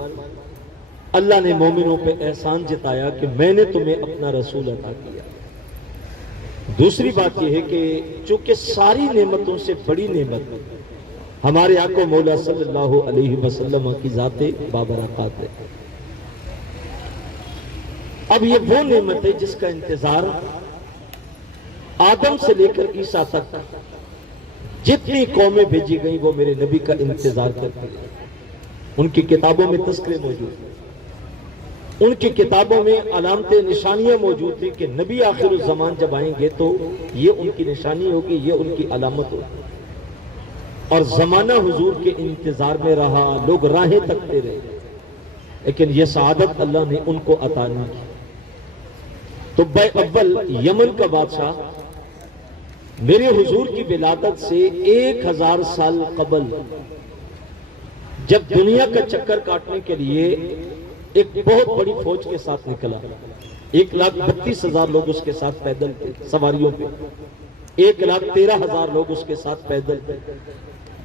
اللہ نے مومنوں پہ احسان جتایا کہ میں نے تمہیں اپنا رسول عطا کیا۔ دوسری بات یہ ہے کہ چونکہ ساری نعمتوں سے بڑی نعمت ہمارے آقا مولا صلی اللہ علیہ وسلم کی ذات بابرکات ہے۔ اب یہ وہ نعمت ہے جس کا انتظار آدم سے لے کر عیسیٰ تک جتنی قومیں بھیجی گئیں وہ میرے نبی کا انتظار کرتی ہیں۔ ان کی کتابوں میں تذکرے موجود ہیں، ان کی کتابوں میں علامتیں نشانیاں موجود تھیں کہ نبی آخر الزمان جب آئیں گے تو یہ ان کی نشانی ہوگی، یہ ان کی علامت ہوگی۔ اور زمانہ حضور کے انتظار میں رہا، لوگ راہیں تکتے رہے، لیکن یہ سعادت اللہ نے ان کو عطا نہیں کی۔ تو بے اول یمن کا بادشاہ میرے حضور کی ولادت سے 1000 سال قبل جب دنیا کا چکر کاٹنے کے لیے ایک بہت بڑی فوج کے ساتھ نکلا، 1,32,000 لوگ اس کے ساتھ پیدل تھے سواریوں پہ، 1,13,000 لوگ اس کے ساتھ پیدل تھے،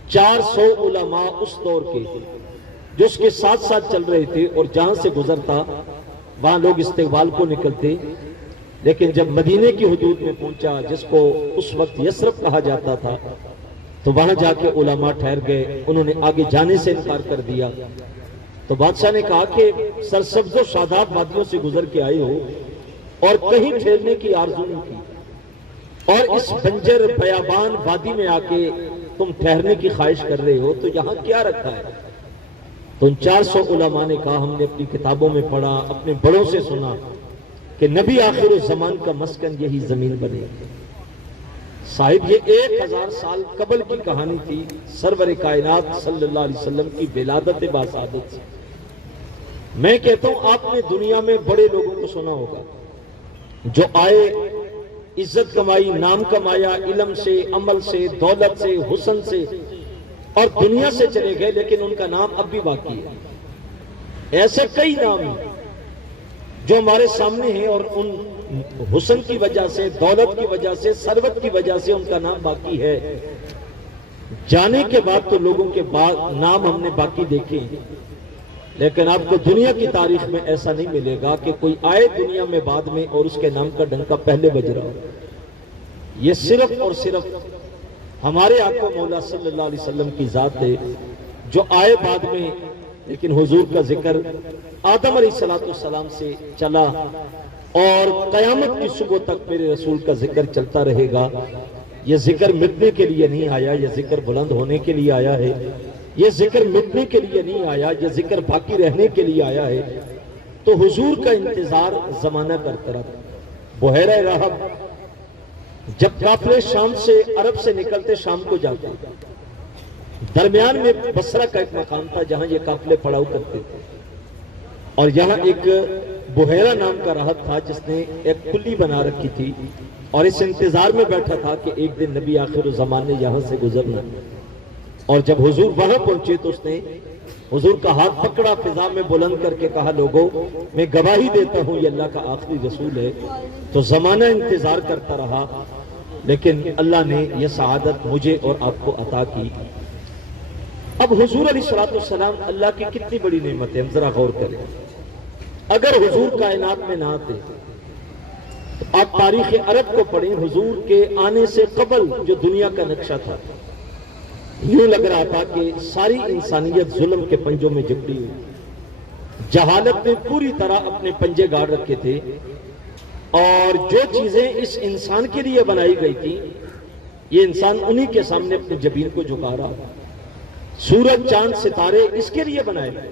400 علماء اس دور کے جو اس کے ساتھ ساتھ چل رہے تھے، اور جہاں سے گزرتا وہاں لوگ استقبال کو نکلتے۔ لیکن جب مدینے کی حدود میں پہنچا جس کو اس وقت یثرب کہا جاتا تھا تو وہاں جا کے علماء ٹھہر گئے، انہوں نے آگے جانے سے انکار کر دیا۔ تو بادشاہ نے کہا کہ سرسبز و شاداب وادیوں سے گزر کے آئے ہو اور کہیں ٹھہرنے کی آرزو نہیں کی، اور اس بنجر بیابان وادی میں آ کے تم ٹھہرنے کی خواہش کر رہے ہو، تو یہاں کیا رکھا ہے؟ تو ان 400 علماء نے کہا ہم نے اپنی کتابوں میں پڑھا، اپنے بڑوں سے سنا کہ نبی آخر الزمان کا مسکن یہی زمین بنے گی۔ صاحب یہ 1000 سال قبل کی کہانی تھی سرور کائنات صلی اللہ علیہ وسلم کی ولادت باسعادت سے۔ میں کہتا ہوں آپ نے دنیا میں بڑے لوگوں کو سنا ہوگا جو آئے، عزت کمائی، نام کمایا، علم سے، عمل سے، دولت سے، حسن سے، اور دنیا سے چلے گئے، لیکن ان کا نام اب بھی باقی ہے۔ ایسے کئی نام ہیں جو ہمارے سامنے ہیں اور ان حسن کی وجہ سے، دولت کی وجہ سے، ثروت کی وجہ سے ان کا نام باقی ہے۔ جانے کے بعد تو لوگوں کے نام ہم نے باقی دیکھے، لیکن آپ کو دنیا کی تاریخ میں ایسا نہیں ملے گا کہ کوئی آئے دنیا میں بعد میں اور اس کے نام کا ڈنکا پہلے بج رہا ہو۔ یہ صرف اور صرف ہمارے آقا مولا صلی اللہ علیہ وسلم کی ذات ہے جو آئے بعد میں، لیکن حضور کا ذکر آدم علیہ السلام سے چلا اور قیامت کی صبح تک میرے رسول کا ذکر چلتا رہے گا۔ یہ ذکر مٹنے کے لیے نہیں آیا، یہ ذکر بلند ہونے کے لیے آیا ہے۔ یہ ذکر مٹنے کے لیے نہیں آیا، یہ ذکر باقی رہنے کے لیے آیا ہے۔ تو حضور کا انتظار زمانہ کرتا رہا۔ بحیرہ رحب جب قافلے شام سے، عرب سے نکلتے شام کو جاتے، درمیان میں بصرہ کا ایک مقام تھا جہاں یہ قافلے پڑاؤ کرتے تھے، اور یہاں ایک بحیرہ نام کا راہب تھا جس نے ایک کلی بنا رکھی تھی، اور اس انتظار میں بیٹھا تھا کہ ایک دن نبی آخر الزمان نے یہاں سے گزرنا۔ اور جب حضور وہاں پہنچے تو اس نے حضور کا ہاتھ پکڑا، فضا میں بلند کر کے کہا لوگوں میں گواہی دیتا ہوں یہ اللہ کا آخری رسول ہے۔ تو زمانہ انتظار کرتا رہا، لیکن اللہ نے یہ سعادت مجھے اور آپ کو عطا کی۔ اب حضور علیہ السلام اللہ کی کتنی بڑی نعمت ہے، ہم ذرا غور کریں۔ اگر حضور کائنات میں نہ آتے تو آپ تاریخ عرب کو پڑھیں، حضور کے آنے سے قبل جو دنیا کا نقشہ تھا، یوں لگ رہا تھا کہ ساری انسانیت ظلم کے پنجوں میں جکڑی ہوئی، جہالت نے پوری طرح اپنے پنجے گاڑ رکھے تھے، اور جو چیزیں اس انسان کے لیے بنائی گئی تھی یہ انسان انہی کے سامنے اپنے جبین کو جھکا رہا۔ سورج، چاند، ستارے اس کے لیے بنائے گئے،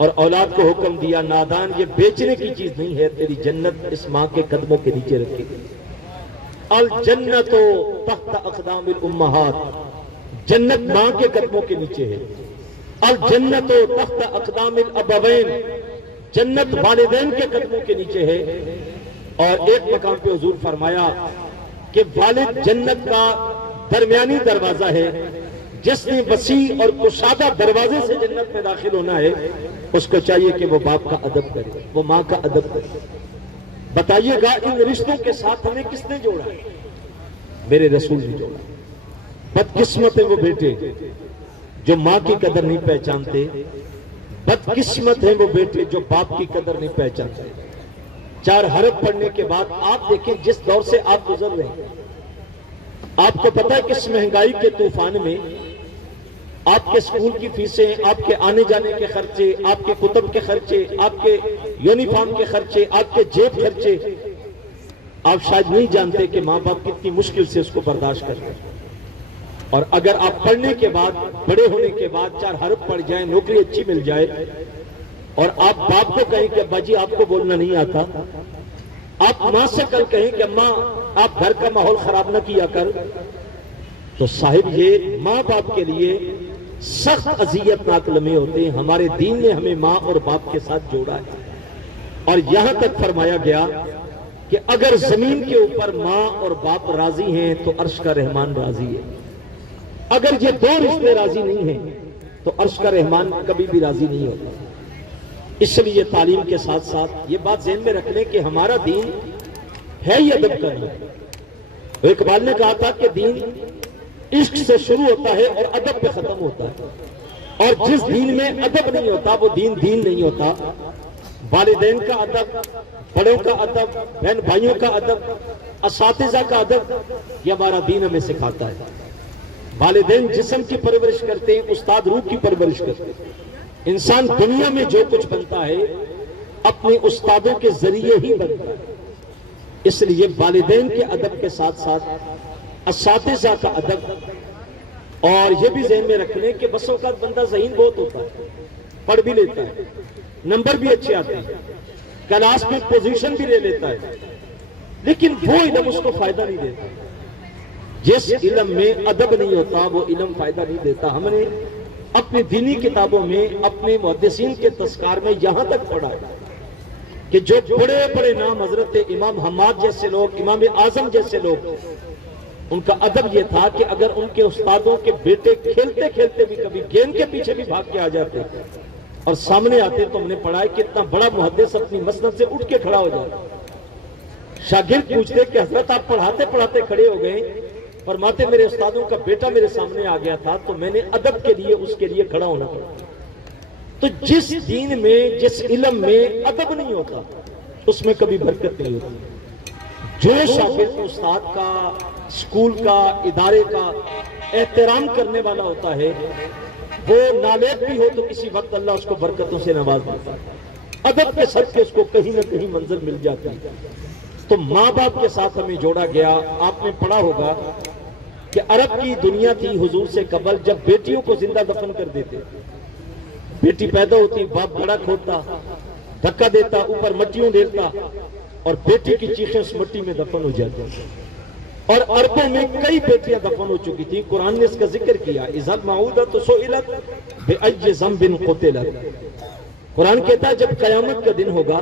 اور اولاد کو حکم دیا نادان یہ بیچنے کی چیز نہیں ہے، تیری جنت اس ماں کے قدموں کے نیچے رکھی گئی۔ الجنت تحت اقدام الامہات، جنت ماں کے قدموں کے نیچے ہے۔ الجنت تحت اقدام الابوین، جنت والدین کے قدموں کے نیچے ہے۔ اور ایک مقام پہ حضور فرمایا کہ والد جنت کا درمیانی دروازہ ہے، جس نے وسیع اور کشادہ دروازے سے جنت میں داخل ہونا ہے اس کو چاہیے کہ وہ باپ کا ادب کرے، وہ ماں کا ادب کرے۔ بتائیے گا ان رشتوں کے ساتھ ہمیں کس نے جوڑا ہے؟ میرے رسول نے جوڑا۔ بدقسمت ہیں وہ بیٹے جو ماں کی قدر نہیں پہچانتے، بدقسمت ہیں وہ بیٹے جو باپ کی قدر نہیں پہچانتے۔ 4 حرف پڑھنے کے بعد آپ دیکھیں جس دور سے آپ گزر رہے ہیں، آپ کو پتا ہے کہ اس مہنگائی کے طوفان میں آپ کے سکول کی فیسیں، آپ کے آنے جانے کے خرچے، آپ کے کتب کے خرچے، آپ کے یونیفارم کے خرچے، آپ کے جیب خرچے، آپ شاید نہیں جانتے کہ ماں باپ کتنی مشکل سے اس کو برداشت کرتے ہیں۔ اور اگر آپ پڑھنے کے بعد، بڑے ہونے کے بعد 4 حرف پڑھ جائیں، نوکری اچھی مل جائے، اور آپ باپ کو کہیں کہ ابا جی آپ کو بولنا نہیں آتا، آپ ماں سے کل کہیں کہ اماں آپ گھر کا ماحول خراب نہ کیا کر، تو صاحب یہ ماں باپ کے لیے سخت اذیتناک لمحے ہوتے ہیں۔ ہمارے دین نے ہمیں ماں اور باپ کے ساتھ جوڑا ہے، اور یہاں تک فرمایا گیا کہ اگر زمین کے اوپر ماں اور باپ راضی ہیں تو عرش کا رحمان راضی ہے۔ اگر یہ 2 رشتے راضی نہیں ہیں تو عرش کا رحمان کبھی بھی راضی نہیں ہوتا۔ اس لیے تعلیم کے ساتھ ساتھ یہ بات ذہن میں رکھ لیں کہ ہمارا دین ہے ہی ادب کرنا۔ اقبال نے کہا تھا کہ دین عشق سے شروع ہوتا ہے اور ادب پہ ختم ہوتا ہے، اور جس دین میں ادب نہیں ہوتا وہ دین نہیں ہوتا۔ والدین کا ادب، بڑوں کا ادب، بہن بھائیوں کا ادب، اساتذہ کا ادب، یہ ہمارا دین ہمیں سکھاتا ہے۔ والدین جسم کی پرورش کرتے ہیں، استاد روح کی پرورش کرتے ہیں۔ انسان دنیا میں جو کچھ بنتا ہے اپنے استادوں کے ذریعے ہی بنتا ہے۔ اس لیے والدین کے ادب کے ساتھ ساتھ اساتذہ کا ادب، اور یہ بھی ذہن میں رکھ لیں کہ بس اوقات بندہ ذہین بہت ہوتا ہے، پڑھ بھی لیتا ہے، نمبر بھی اچھے آتے ہیں، کلاس میں پوزیشن بھی لے لیتا ہے، لیکن وہ علم اس کو فائدہ نہیں دیتا۔ جس علم میں ادب نہیں ہوتا وہ علم فائدہ نہیں دیتا۔ ہم نے اپنی دینی کتابوں میں، اپنے محدثین کے تذکار میں یہاں تک پڑھا ہے کہ جو بڑے بڑے نام حضرت امام حماد جیسے لوگ، امام اعظم جیسے لوگ، ان کا ادب یہ تھا کہ اگر ان کے استادوں کے بیٹے کھیلتے کھیلتے بھی کبھی گیند کے پیچھے بھی بھاگ کے آ جاتے اور سامنے آتے تو ہم نے پڑھا ہے کہ اتنا بڑا محدث اپنی مسند سے اٹھ کے کھڑا ہو جاتا۔ شاگرد پوچھتے کہ حضرت آپ پڑھاتے پڑھاتے کھڑے ہو گئے، فرماتے میرے استادوں کا بیٹا میرے سامنے آ گیا تھا تو میں نے ادب کے لیے اس کے لیے کھڑا ہونا پڑا۔ تو جس دین میں، جس علم میں ادب نہیں ہوتا اس میں کبھی برکت نہیں ہوتی۔ جو شاگرد استاد کا، اسکول کا، ادارے کا احترام کرنے والا ہوتا ہے وہ نالائق بھی ہو تو کسی وقت اللہ اس کو برکتوں سے نواز دیتا ہے۔ ادب کے صدقے اس کو کہیں نہ کہیں منزل مل جاتی ہے۔ تو ماں باپ کے ساتھ ہمیں جوڑا گیا۔ آپ نے پڑھا ہوگا کہ عرب کی دنیا تھی حضور سے قبل، جب بیٹیوں کو زندہ دفن کر دیتے، بیٹی پیدا ہوتی، باپ بڑا کھودتا، دھکا دیتا، اوپر مٹیوں ڈالتا، اور بیٹی کی چیخیں اس مٹی میں دفن ہو جاتی۔ اور عربوں میں کئی بیٹیاں دفن ہو چکی تھی، قرآن نے اس کا ذکر کیا، اذا الموءودۃ سئلت بأی ذنب قتلت۔ قرآن کہتا ہے جب قیامت کا دن ہوگا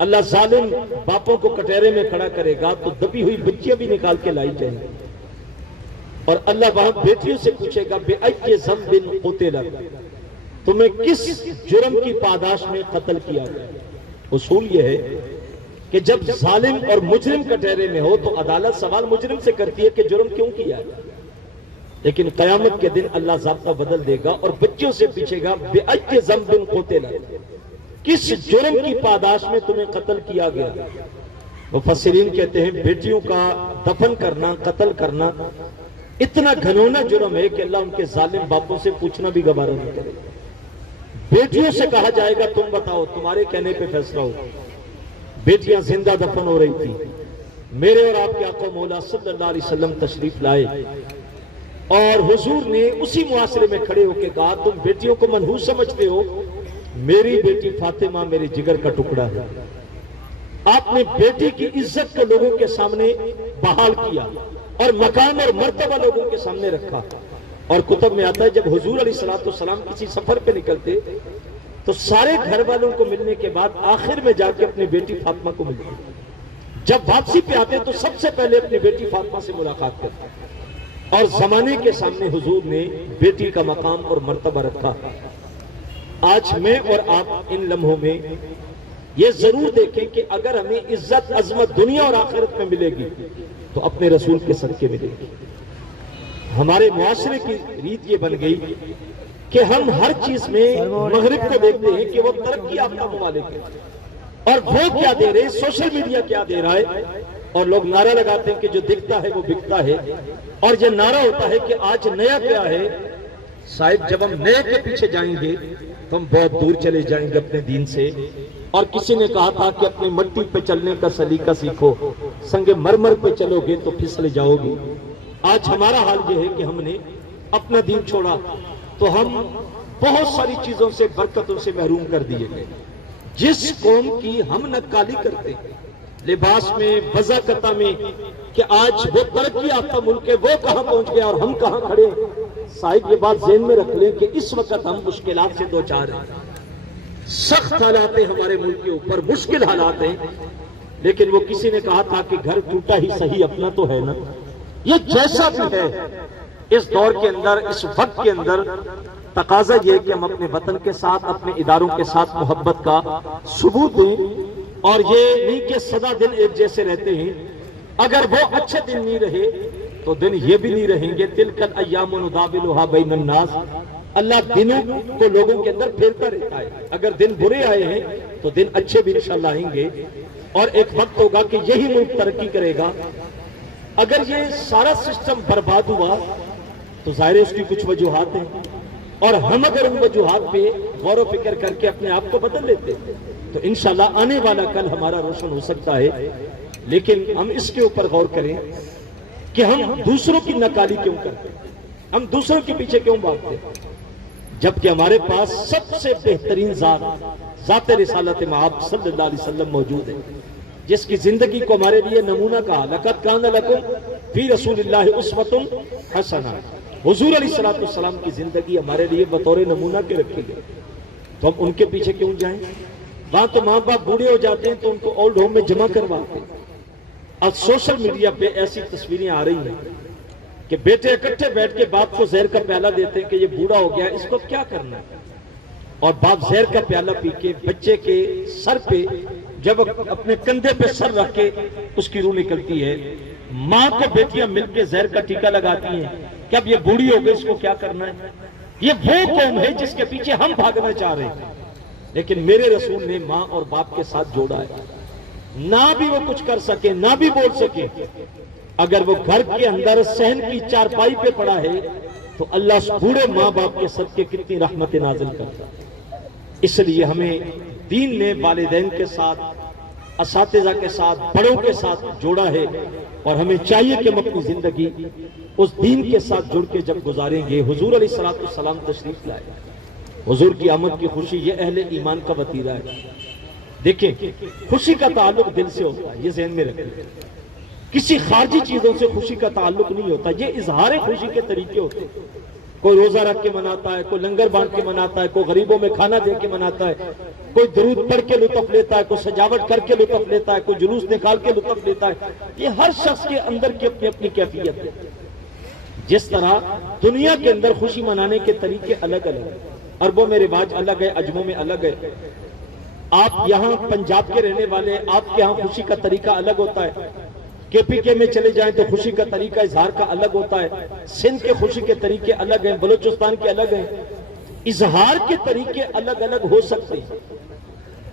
اللہ ظالم باپوں کو کٹہرے میں کھڑا کرے گا تو دبی ہوئی بچیاں بھی نکال کے لائی جائیں گی، اور اللہ وہاں بیٹیوں سے پوچھے گا بأی ذنب قتلت، تمہیں کس جرم کی پاداش میں قتل کیا گیا۔ اصول یہ ہے کہ جب ظالم اور مجرم کٹہرے میں ہو تو عدالت سوال مجرم سے کرتی ہے کہ جرم کیوں کیا ہے، لیکن قیامت کے دن اللہ ضابطہ بدل دے گا اور بچوں سے پوچھے گا بأی ذنب قتلت، کس جرم کی پاداش میں تمہیں قتل کیا گیا۔ مفسرین کہتے ہیں بیٹیوں کا دفن کرنا، قتل کرنا اتنا گھنونا جرم ہے کہ اللہ ان کے ظالم باپوں سے پوچھنا بھی گوارا نہیں کرے گا۔ بیٹیوں سے کہا جائے گا تم بتاؤ، تمہارے کہنے پہ فیصلہ ہو۔ بیٹیاں زندہ دفن ہو رہی تھی، میرے اور آپ کے آقا مولا صلی اللہ علیہ وسلم تشریف لائے اور حضور نے اسی معاشرے میں کھڑے ہو کے کہا تم بیٹیوں کو منحوس سمجھتے ہو، میری بیٹی فاطمہ میرے جگر کا ٹکڑا ہے. آپ نے بیٹی کی عزت کو لوگوں کے سامنے بحال کیا اور مقام اور مرتبہ لوگوں کے سامنے رکھا. اور کتب میں آتا ہے جب حضور علیہ الصلوۃ والسلام کسی سفر پہ نکلتے تو سارے گھر والوں کو ملنے کے بعد آخر میں جا کے اپنی بیٹی فاطمہ کو ملتے. جب واپسی پہ آتے تو سب سے پہلے اپنی بیٹی فاطمہ سے ملاقات کرتے. اور زمانے کے سامنے حضور نے بیٹی کا مقام اور مرتبہ رکھا. آج میں اور آپ ان لمحوں میں یہ ضرور دیکھیں کہ اگر ہمیں عزت عظمت دنیا اور آخرت میں ملے گی تو اپنے رسول کے صدقے ملے گی. ہمارے معاشرے کی ریت یہ بن گئی کہ ہم ہر چیز میں مغرب کو دیکھتے ہیں کہ وہ ترقی یافتہ ممالک ہے اور وہ کیا دے رہے ہیں، سوشل میڈیا کیا دے رہا ہے، اور لوگ نعرہ لگاتے ہیں کہ جو دکھتا ہے وہ بکتا ہے. اور یہ نعرہ ہوتا ہے کہ آج نیا کیا ہے. صاحب جب ہم نئے کے پیچھے جائیں گے تو ہم بہت دور چلے جائیں گے اپنے دین سے. اور کسی نے کہا تھا کہ اپنی مٹی پہ چلنے کا سلیقہ سیکھو، سنگ مرمر پہ چلو گے تو پھسل جاؤ گے. آج ہمارا حال یہ ہے کہ ہم نے اپنا دین چھوڑا تو ہم بہت ساری چیزوں سے برکتوں سے محروم کر دیے گئے. جس قوم کی ہم نقالی کرتے ہیں لباس میں وضاقتہ میں کہ آج وہ ترقی یافتہ ملک ہے وہ کہاں پہنچ گیا اور ہم کہاں کھڑے ہیں. صاحب یہ بات ذہن میں رکھ لیں کہ اس وقت ہم مشکلات سے دوچار ہیں. سخت حالات ہیں ہمارے ملک کے اوپر، مشکل حالات ہیں. لیکن وہ کسی نے کہا تھا کہ گھر ٹوٹا ہی صحیح اپنا تو ہے نا. یہ جیسا بھی ہے اس دور کے اندر، اس وقت کے اندر تقاضا یہ کہ ہم اپنے وطن کے ساتھ اپنے اداروں کے ساتھ محبت کا ثبوت دیں. اور یہ نہیں کہ سدا دن ایک جیسے رہتے ہیں. اگر وہ اچھے دن نہیں رہے تو دن یہ بھی نہیں رہیں گے. تلک الایام نداولھا بین الناس. اللہ دنوں کو لوگوں کے اندر پھیرتا رہتا ہے. اگر دن برے آئے ہیں تو دن اچھے بھی انشاءاللہ آئیں گے. اور ایک وقت ہوگا کہ یہی ملک ترقی کرے گا. اگر یہ سارا سسٹم برباد ہوا تو ظاہر ہے اس کی کچھ وجوہات ہیں، اور ہم اگر ان وجوہات پہ غور و فکر کر کے اپنے آپ کو بدل لیتے تو انشاءاللہ آنے والا کل ہمارا روشن ہو سکتا ہے. لیکن ہم اس کے اوپر غور کریں کہ ہم دوسروں کی نکالی کیوں کرتے ہیں، ہم دوسروں کے پیچھے کیوں بھاگتے ہیں، جبکہ ہمارے پاس سب سے بہترین ذات رسالت مآب صلی اللہ علیہ وسلم موجود ہے، جس کی زندگی کو ہمارے لیے نمونہ کہا. لَقَدْ كَانَ لَكُمْ فِي رَسُولِ اللَّهِ أُسْوَةٌ حَسَنَةٌ. حضور علیہ السلام کی زندگی ہمارے لیے بطور نمونہ کے رکھی گئی. تو ہم ان کے پیچھے کیوں جائیں؟ وہاں تو ماں باپ بوڑھے ہو جاتے ہیں تو ان کو اولڈ ہوم میں جمع کرواتے ہیں. اور سوشل میڈیا پہ ایسی تصویریں آ رہی ہیں کہ بیٹے اکٹھے بیٹھ کے باپ کو زہر کا پیالہ دیتے ہیں کہ یہ بوڑھا ہو گیا اس کو کیا کرنا ہے. اور باپ زہر کا پیالہ پی کے بچے کے سر پہ جب اپنے کندھے پہ سر رکھ کے اس کی روح نکلتی ہے. ماں کو بیٹیاں مل کے زہر کا ٹیکہ لگاتی ہیں کہ اب یہ بوڑھی ہو گئی اس کو کیا کرنا ہے. یہ وہ قوم ہے جس کے پیچھے ہم بھاگنا چاہ رہے ہیں. لیکن میرے رسول نے ماں اور باپ کے ساتھ جوڑا ہے. نہ بھی وہ کچھ کر سکے نہ بھی بول سکے، اگر وہ گھر کے اندر صحن کی چارپائی پہ پڑا ہے تو اللہ اس بوڑھے ماں باپ کے صدقے کتنی رحمت نازل کرتا ہے. اس لیے ہمیں دین نے والدین کے ساتھ، اساتذہ کے ساتھ، بڑوں کے ساتھ جوڑا ہے. اور ہمیں چاہیے کہ ہم اپنی زندگی اس دین کے ساتھ جڑ کے جب گزاریں گے. حضور علیہ السلام تشریف لائے. حضور کی آمد کی خوشی یہ اہل ایمان کا وتیرہ ہے. دیکھیں خوشی کا تعلق دل سے ہوتا ہے، یہ ذہن میں رکھیں. کسی خارجی چیزوں سے خوشی کا تعلق نہیں ہوتا. یہ اظہار خوشی کے طریقے ہوتے ہیں. کوئی روزہ رکھ کے مناتا ہے، کوئی لنگر بانٹ کے مناتا ہے، کوئی غریبوں میں کھانا دے کے مناتا ہے، کوئی درود پڑھ کے لطف لیتا ہے، کوئی سجاوٹ کر کے لطف لیتا ہے، کوئی جلوس نکال کے لطف لیتا ہے. یہ ہر شخص کے اندر کی اپنی اپنی کیفیت ہے. جس طرح دنیا کے اندر خوشی منانے کے طریقے الگ الگ ہیں. عربوں میں رواج الگ ہے، عجموں میں الگ ہے. آپ یہاں پنجاب کے رہنے والے، آپ کے یہاں خوشی کا طریقہ الگ ہوتا ہے. KPK میں چلے جائیں تو خوشی کا طریقہ اظہار کا الگ ہوتا ہے. سندھ کے خوشی کے طریقے الگ ہیں، بلوچستان کے الگ ہیں. اظہار کے طریقے الگ الگ ہو سکتے ہیں،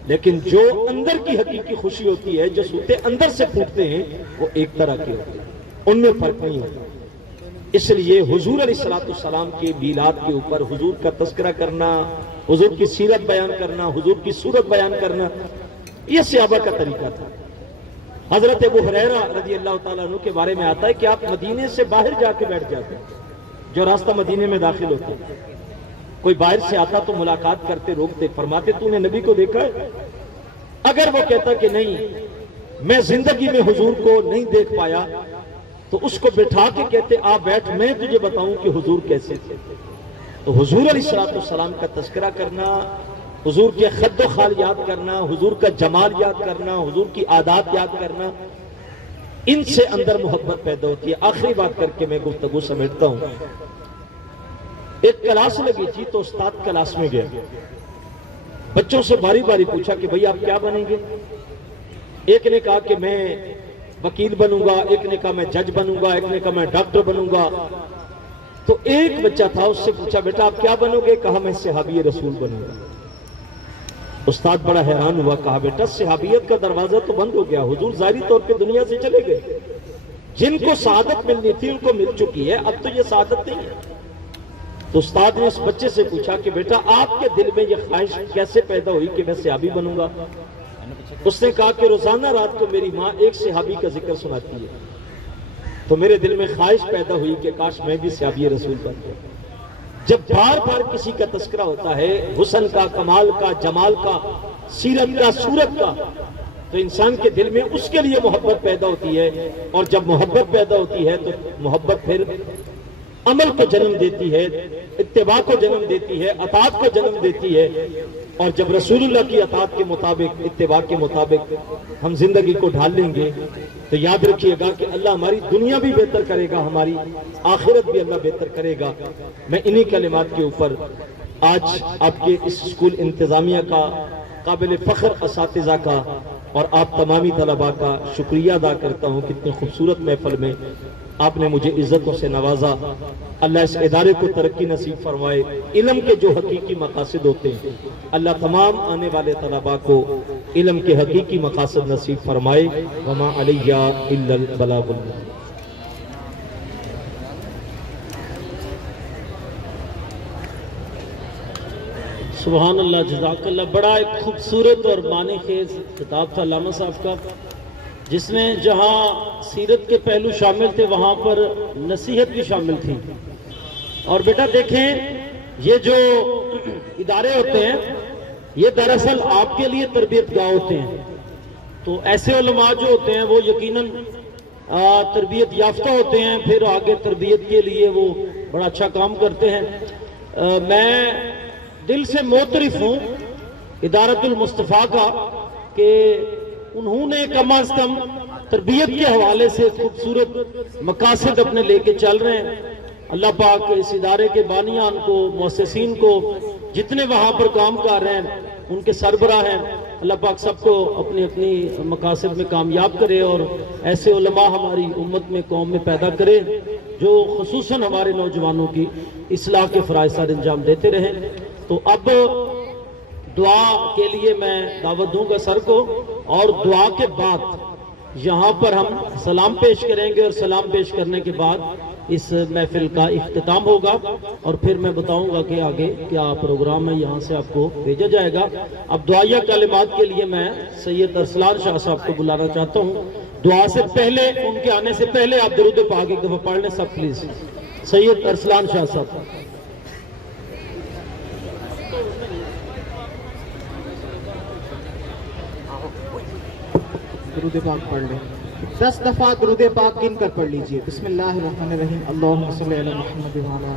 لیکن جو اندر کی حقیقی خوشی ہوتی ہے، جو سوتے اندر سے پھوٹتے ہیں، وہ ایک طرح کے ہوتے ہیں، ان میں فرق نہیں ہوتا. اس لیے حضور علیہ السلام کے میلاد کے اوپر حضور کا تذکرہ کرنا، حضور کی سیرت بیان کرنا، حضور کی صورت بیان کرنا، یہ صحابہ کا طریقہ تھا. حضرت ابو ہریرہ رضی اللہ تعالیٰ عنہ کے بارے میں آتا ہے کہ آپ مدینے سے باہر جا کے بیٹھ جاتے ہیں، جو راستہ مدینے میں داخل ہوتے ہیں. کوئی باہر سے آتا تو ملاقات کرتے روکتے، فرماتے تو نے نبی کو دیکھا ہے؟ اگر وہ کہتا کہ نہیں میں زندگی میں حضور کو نہیں دیکھ پایا تو اس کو بٹھا کے کہتے آ بیٹھ میں تجھے بتاؤں کہ حضور کیسے تھے۔ تو حضور علیہ السلام کا تذکرہ کرنا، حضور کے خد و خال یاد کرنا، حضور کا جمال یاد کرنا، حضور کی عادات یاد کرنا، ان سے اندر محبت پیدا ہوتی ہے۔ آخری بات کر کے میں گفتگو سمیٹتا ہوں۔ ایک کلاس لگی تھی تو استاد کلاس میں گیا، بچوں سے باری باری پوچھا کہ بھئی آپ کیا بنیں گے؟ ایک نے کہا کہ میں وکیل بنوں گا، ایک نے کہا میں جج بنوں گا، ایک نے کہا میں ڈاکٹر بنوں گا۔ تو ایک بچہ تھا، اس سے پوچھا بیٹا آپ کیا بنو گے؟ کہا میں صحابی رسول بنوں گا۔ استاد بڑا حیران ہوا، کہا بیٹا صحابیت کا دروازہ تو بند ہو گیا، حضور ظاہری طور پہ دنیا سے چلے گئے، جن کو سعادت ملنی تھی ان کو مل چکی ہے، اب تو یہ سعادت نہیں ہے۔ تو استاد نے اس بچے سے پوچھا کہ بیٹا آپ کے دل میں یہ خواہش کیسے پیدا ہوئی کہ میں صحابی بنوں گا؟ اس نے کہا کہ روزانہ رات کو میری ماں ایک صحابی کا ذکر سناتی ہے تو میرے دل میں خواہش پیدا ہوئی کہ کاش میں بھی صحابی رسول بن جاؤں۔ جب بار بار کسی کا تذکرہ ہوتا ہے، حسن کا، کمال کا، جمال کا، سیرت کا، صورت کا، تو انسان کے دل میں اس کے لیے محبت پیدا ہوتی ہے، اور جب محبت پیدا ہوتی ہے تو محبت پھر عمل کو جنم دیتی ہے، اتباع کو جنم دیتی ہے، اطاعت کو جنم دیتی ہے، اور جب رسول اللہ کی اطاعت کے مطابق، اتباع کے مطابق ہم زندگی کو ڈھال لیں گے تو یاد رکھیے گا کہ اللہ ہماری دنیا بھی بہتر کرے گا، ہماری آخرت بھی اللہ بہتر کرے گا۔ میں انہی کلمات کے اوپر آج آپ کے اس اسکول انتظامیہ کا، قابل فخر اساتذہ کا اور آپ تمامی طلباء کا شکریہ ادا کرتا ہوں کہ اتنی خوبصورت محفل میں آپ نے مجھے عزتوں سے نوازا۔ اللہ اس ادارے کو ترقی نصیب فرمائے، علم کے جو حقیقی مقاصد ہوتے ہیں اللہ تمام آنے والے طلباء کو علم کے حقیقی مقاصد نصیب فرمائے۔ وما علیہ الا البلاغ المبین۔ سبحان اللہ، جزاک اللہ۔ بڑا ایک خوبصورت اور معنی خیز خطاب تھا علامہ صاحب کا، جس میں جہاں سیرت کے پہلو شامل تھے وہاں پر نصیحت بھی شامل تھی۔ اور بیٹا دیکھیں، یہ جو ادارے ہوتے ہیں یہ دراصل آپ کے لیے تربیت گاہ ہوتے ہیں، تو ایسے علماء جو ہوتے ہیں وہ یقیناً تربیت یافتہ ہوتے ہیں، پھر آگے تربیت کے لیے وہ بڑا اچھا کام کرتے ہیں۔ میں دل سے معترف ہوں ادارت المصطفیٰ کا کہ انہوں نے کم از کم تربیت کے حوالے سے خوبصورت مقاصد اپنے لے کے چل رہے ہیں۔ اللہ پاک اس ادارے کے بانیان کو، مؤسسین کو، جتنے وہاں پر کام کر رہے ہیں، ان کے سربراہ ہیں، اللہ پاک سب کو اپنی اپنی مقاصد میں کامیاب کرے اور ایسے علماء ہماری امت میں، قوم میں پیدا کرے جو خصوصاً ہمارے نوجوانوں کی اصلاح کے فرائض سر انجام دیتے رہیں۔ تو اب دعا کے لیے میں دعوت دوں گا سر کو، اور دعا کے بعد یہاں پر ہم سلام پیش کریں گے، اور سلام پیش کرنے کے بعد اس محفل کا اختتام ہوگا، اور پھر میں بتاؤں گا کہ آگے کیا پروگرام ہے، یہاں سے آپ کو بھیجا جائے گا۔ اب دعائیہ کلمات کے لیے میں سید ارسلان شاہ صاحب کو بلانا چاہتا ہوں۔ دعا سے پہلے، ان کے آنے سے پہلے آپ درود پاک ایک دفعہ پڑھ لیں سب پلیز۔ سید ارسلان شاہ صاحب درود پاک پڑھ لیں، 10 دفعہ درود پاک گن کر پڑھ لیجئے۔ بسم اللہ الرحمن الرحیم، اللہم صلی علی محمد وعلی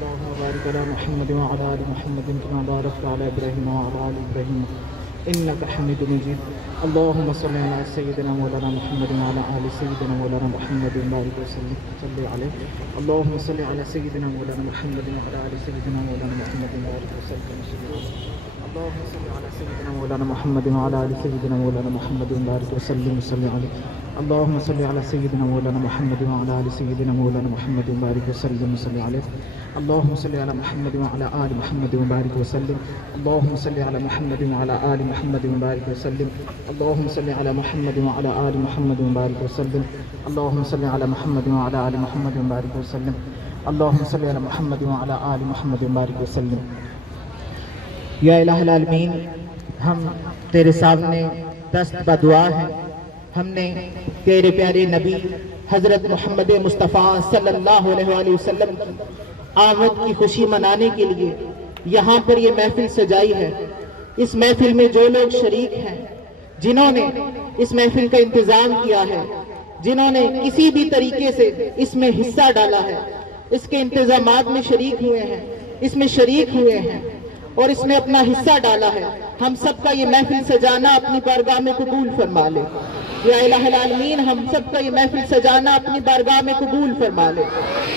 اللہم بارک علی محمد وعلی آل محمد کما بارکت علی ابراہیم وعلی آل ابراہیم انک حمید مجید۔ اللہم صلی علی سیدنا مولانا محمد وعلی آل سیدنا مولانا محمد بارک وسلم صلی علیہ۔ اللہم صلی علی سیدنا مولانا محمد وعلی آل سیدنا مولانا محمد بارک وسلم صلی علیہ۔ اللهم صل على سيدنا مولانا محمد وعلى آل سيدنا مولانا محمد وبارك وسلم وصل عليه۔ اللهم صل على سيدنا مولانا محمد وعلى آل سيدنا مولانا محمد وبارك وسلم وصل عليه۔ اللهم صل على محمد وعلى آل محمد وبارك وسلم۔ اللهم صل على محمد وعلى آل محمد وبارك وسلم۔ اللهم صل على محمد وعلى آل محمد وبارك وسلم۔ اللهم صل على محمد وعلى آل محمد وبارك وسلم۔ اللهم صل على محمد وعلى آل محمد وبارك وسلم۔ یا الہ العالمین، ہم تیرے سامنے دست بدعا ہیں، ہم نے تیرے پیارے نبی حضرت محمد مصطفیٰ صلی اللہ علیہ وآلہ وسلم کی آمد کی خوشی منانے کے لیے یہاں پر یہ محفل سجائی ہے۔ اس محفل میں جو لوگ شریک ہیں، جنہوں نے اس محفل کا انتظام کیا ہے، جنہوں نے کسی بھی طریقے سے اس میں حصہ ڈالا ہے، اس کے انتظامات میں شریک ہوئے ہیں، اس میں شریک ہوئے ہیں اور اس میں اپنا حصہ ڈالا ہے، ہم سب کا یہ محفل سجانا اپنی بارگاہ میں قبول فرما لے۔ یا الہ العالمین ہم سب کا یہ محفل سجانا اپنی بارگاہ میں قبول فرما لے۔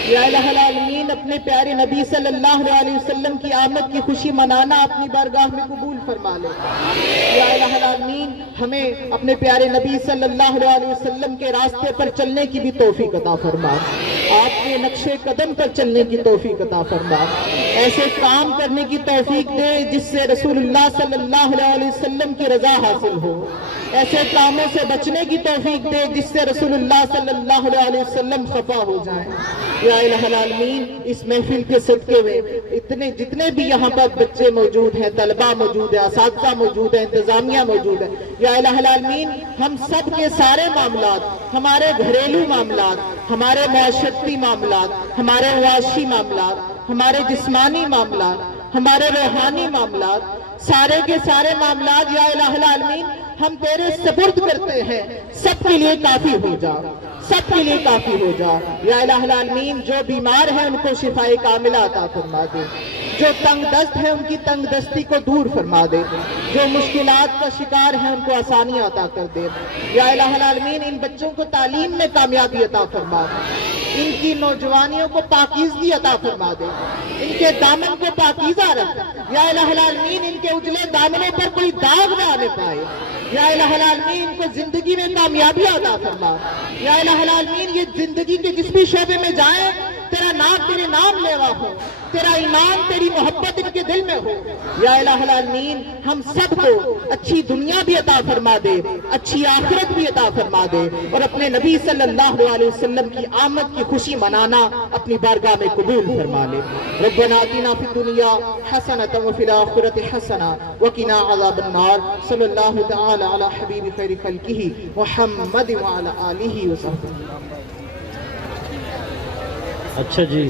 یا الہ العالمین اپنے پیارے نبی صلی اللہ علیہ وسلم کی آمد کی خوشی منانا اپنی بارگاہ میں قبول فرما لے۔ یا الہ العالمین ہمیں اپنے پیارے نبی صلی اللہ علیہ وسلم کے راستے پر چلنے کی بھی توفیق عطا فرما، آپ کے نقش قدم پر چلنے کی توفیق عطا فرما، ایسے کام کرنے کی توفیق دے جس سے رسول اللہ صلی اللہ علیہ وسلم کی رضا حاصل ہو، ایسے کاموں سے بچنے کی توفیق دے جس سے رسول اللہ صلی اللہ علیہ وسلم خفا ہو جائیں۔ یا الہ العالمین اس محفل کے صدقے میں جتنے بھی یہاں پر بچے موجود ہیں، طلباء موجود ہیں، اساتذہ موجود ہیں، انتظامیہ موجود ہے، یا الہ العالمین ہم سب کے سارے معاملات، ہمارے گھریلو معاملات، ہمارے معاشرتی معاملات، ہمارے معاشی معاملات، ہمارے جسمانی معاملات، ہمارے روحانی معاملات، سارے کے سارے معاملات یا الہ العالمین ہم تیرے سپرد کرتے ہیں، سب کے لیے کافی ہو جا، سب کے لیے کافی ہو جا۔ یا الہ العالمین جو بیمار ہیں ان کو شفائے کاملہ عطا فرما دے، جو تنگ دست ہے ان کی تنگ دستی کو دور فرما دے، جو مشکلات کا شکار ہیں ان کو آسانیاں عطا کر دے۔ یا الہ العالمین ان بچوں کو تعلیم میں کامیابی عطا فرما دے، ان کی نوجوانیوں کو پاکیزگی عطا فرما دے، ان کے دامن کو پاکیزہ رکھ۔ یا الہ العالمین ان کے اجلے دامنوں پر کوئی داغ نہ آنے پائے۔ یا الہ العالمین ان کو زندگی میں کامیابی عطا فرما۔ یا الہ العالمین یہ زندگی کے جس بھی شعبے میں جائیں تیرا نام تیرے نام لیوا ہو، تیرا ایمان تیری محبت ان کے دل میں ہو۔ یا الہ العالمین ہم سب کو اچھی دنیا بھی عطا فرما دے، اچھی آخرت بھی عطا فرما دے، اور اپنے نبی صلی اللہ علیہ وسلم کی آمد کی خوشی منانا اپنی بارگاہ میں قبول فرما لے۔ ربنا آتنا فی الدنیا حسنۃ وفی الآخرۃ حسنۃ وقنا عذاب النار۔ صلی اللہ تعالی علی حبیب خیر خلقہ محمد وعلی آلہ وصحبہ۔ اچھا جی،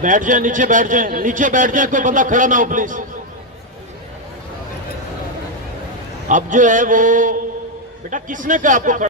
بیٹھ جائیں، نیچے بیٹھ جائیں، نیچے بیٹھ جائیں، کوئی بندہ کھڑا نہ ہو پلیز۔ اب جو ہے وہ بیٹا کس نے کہا آپ کو کھڑا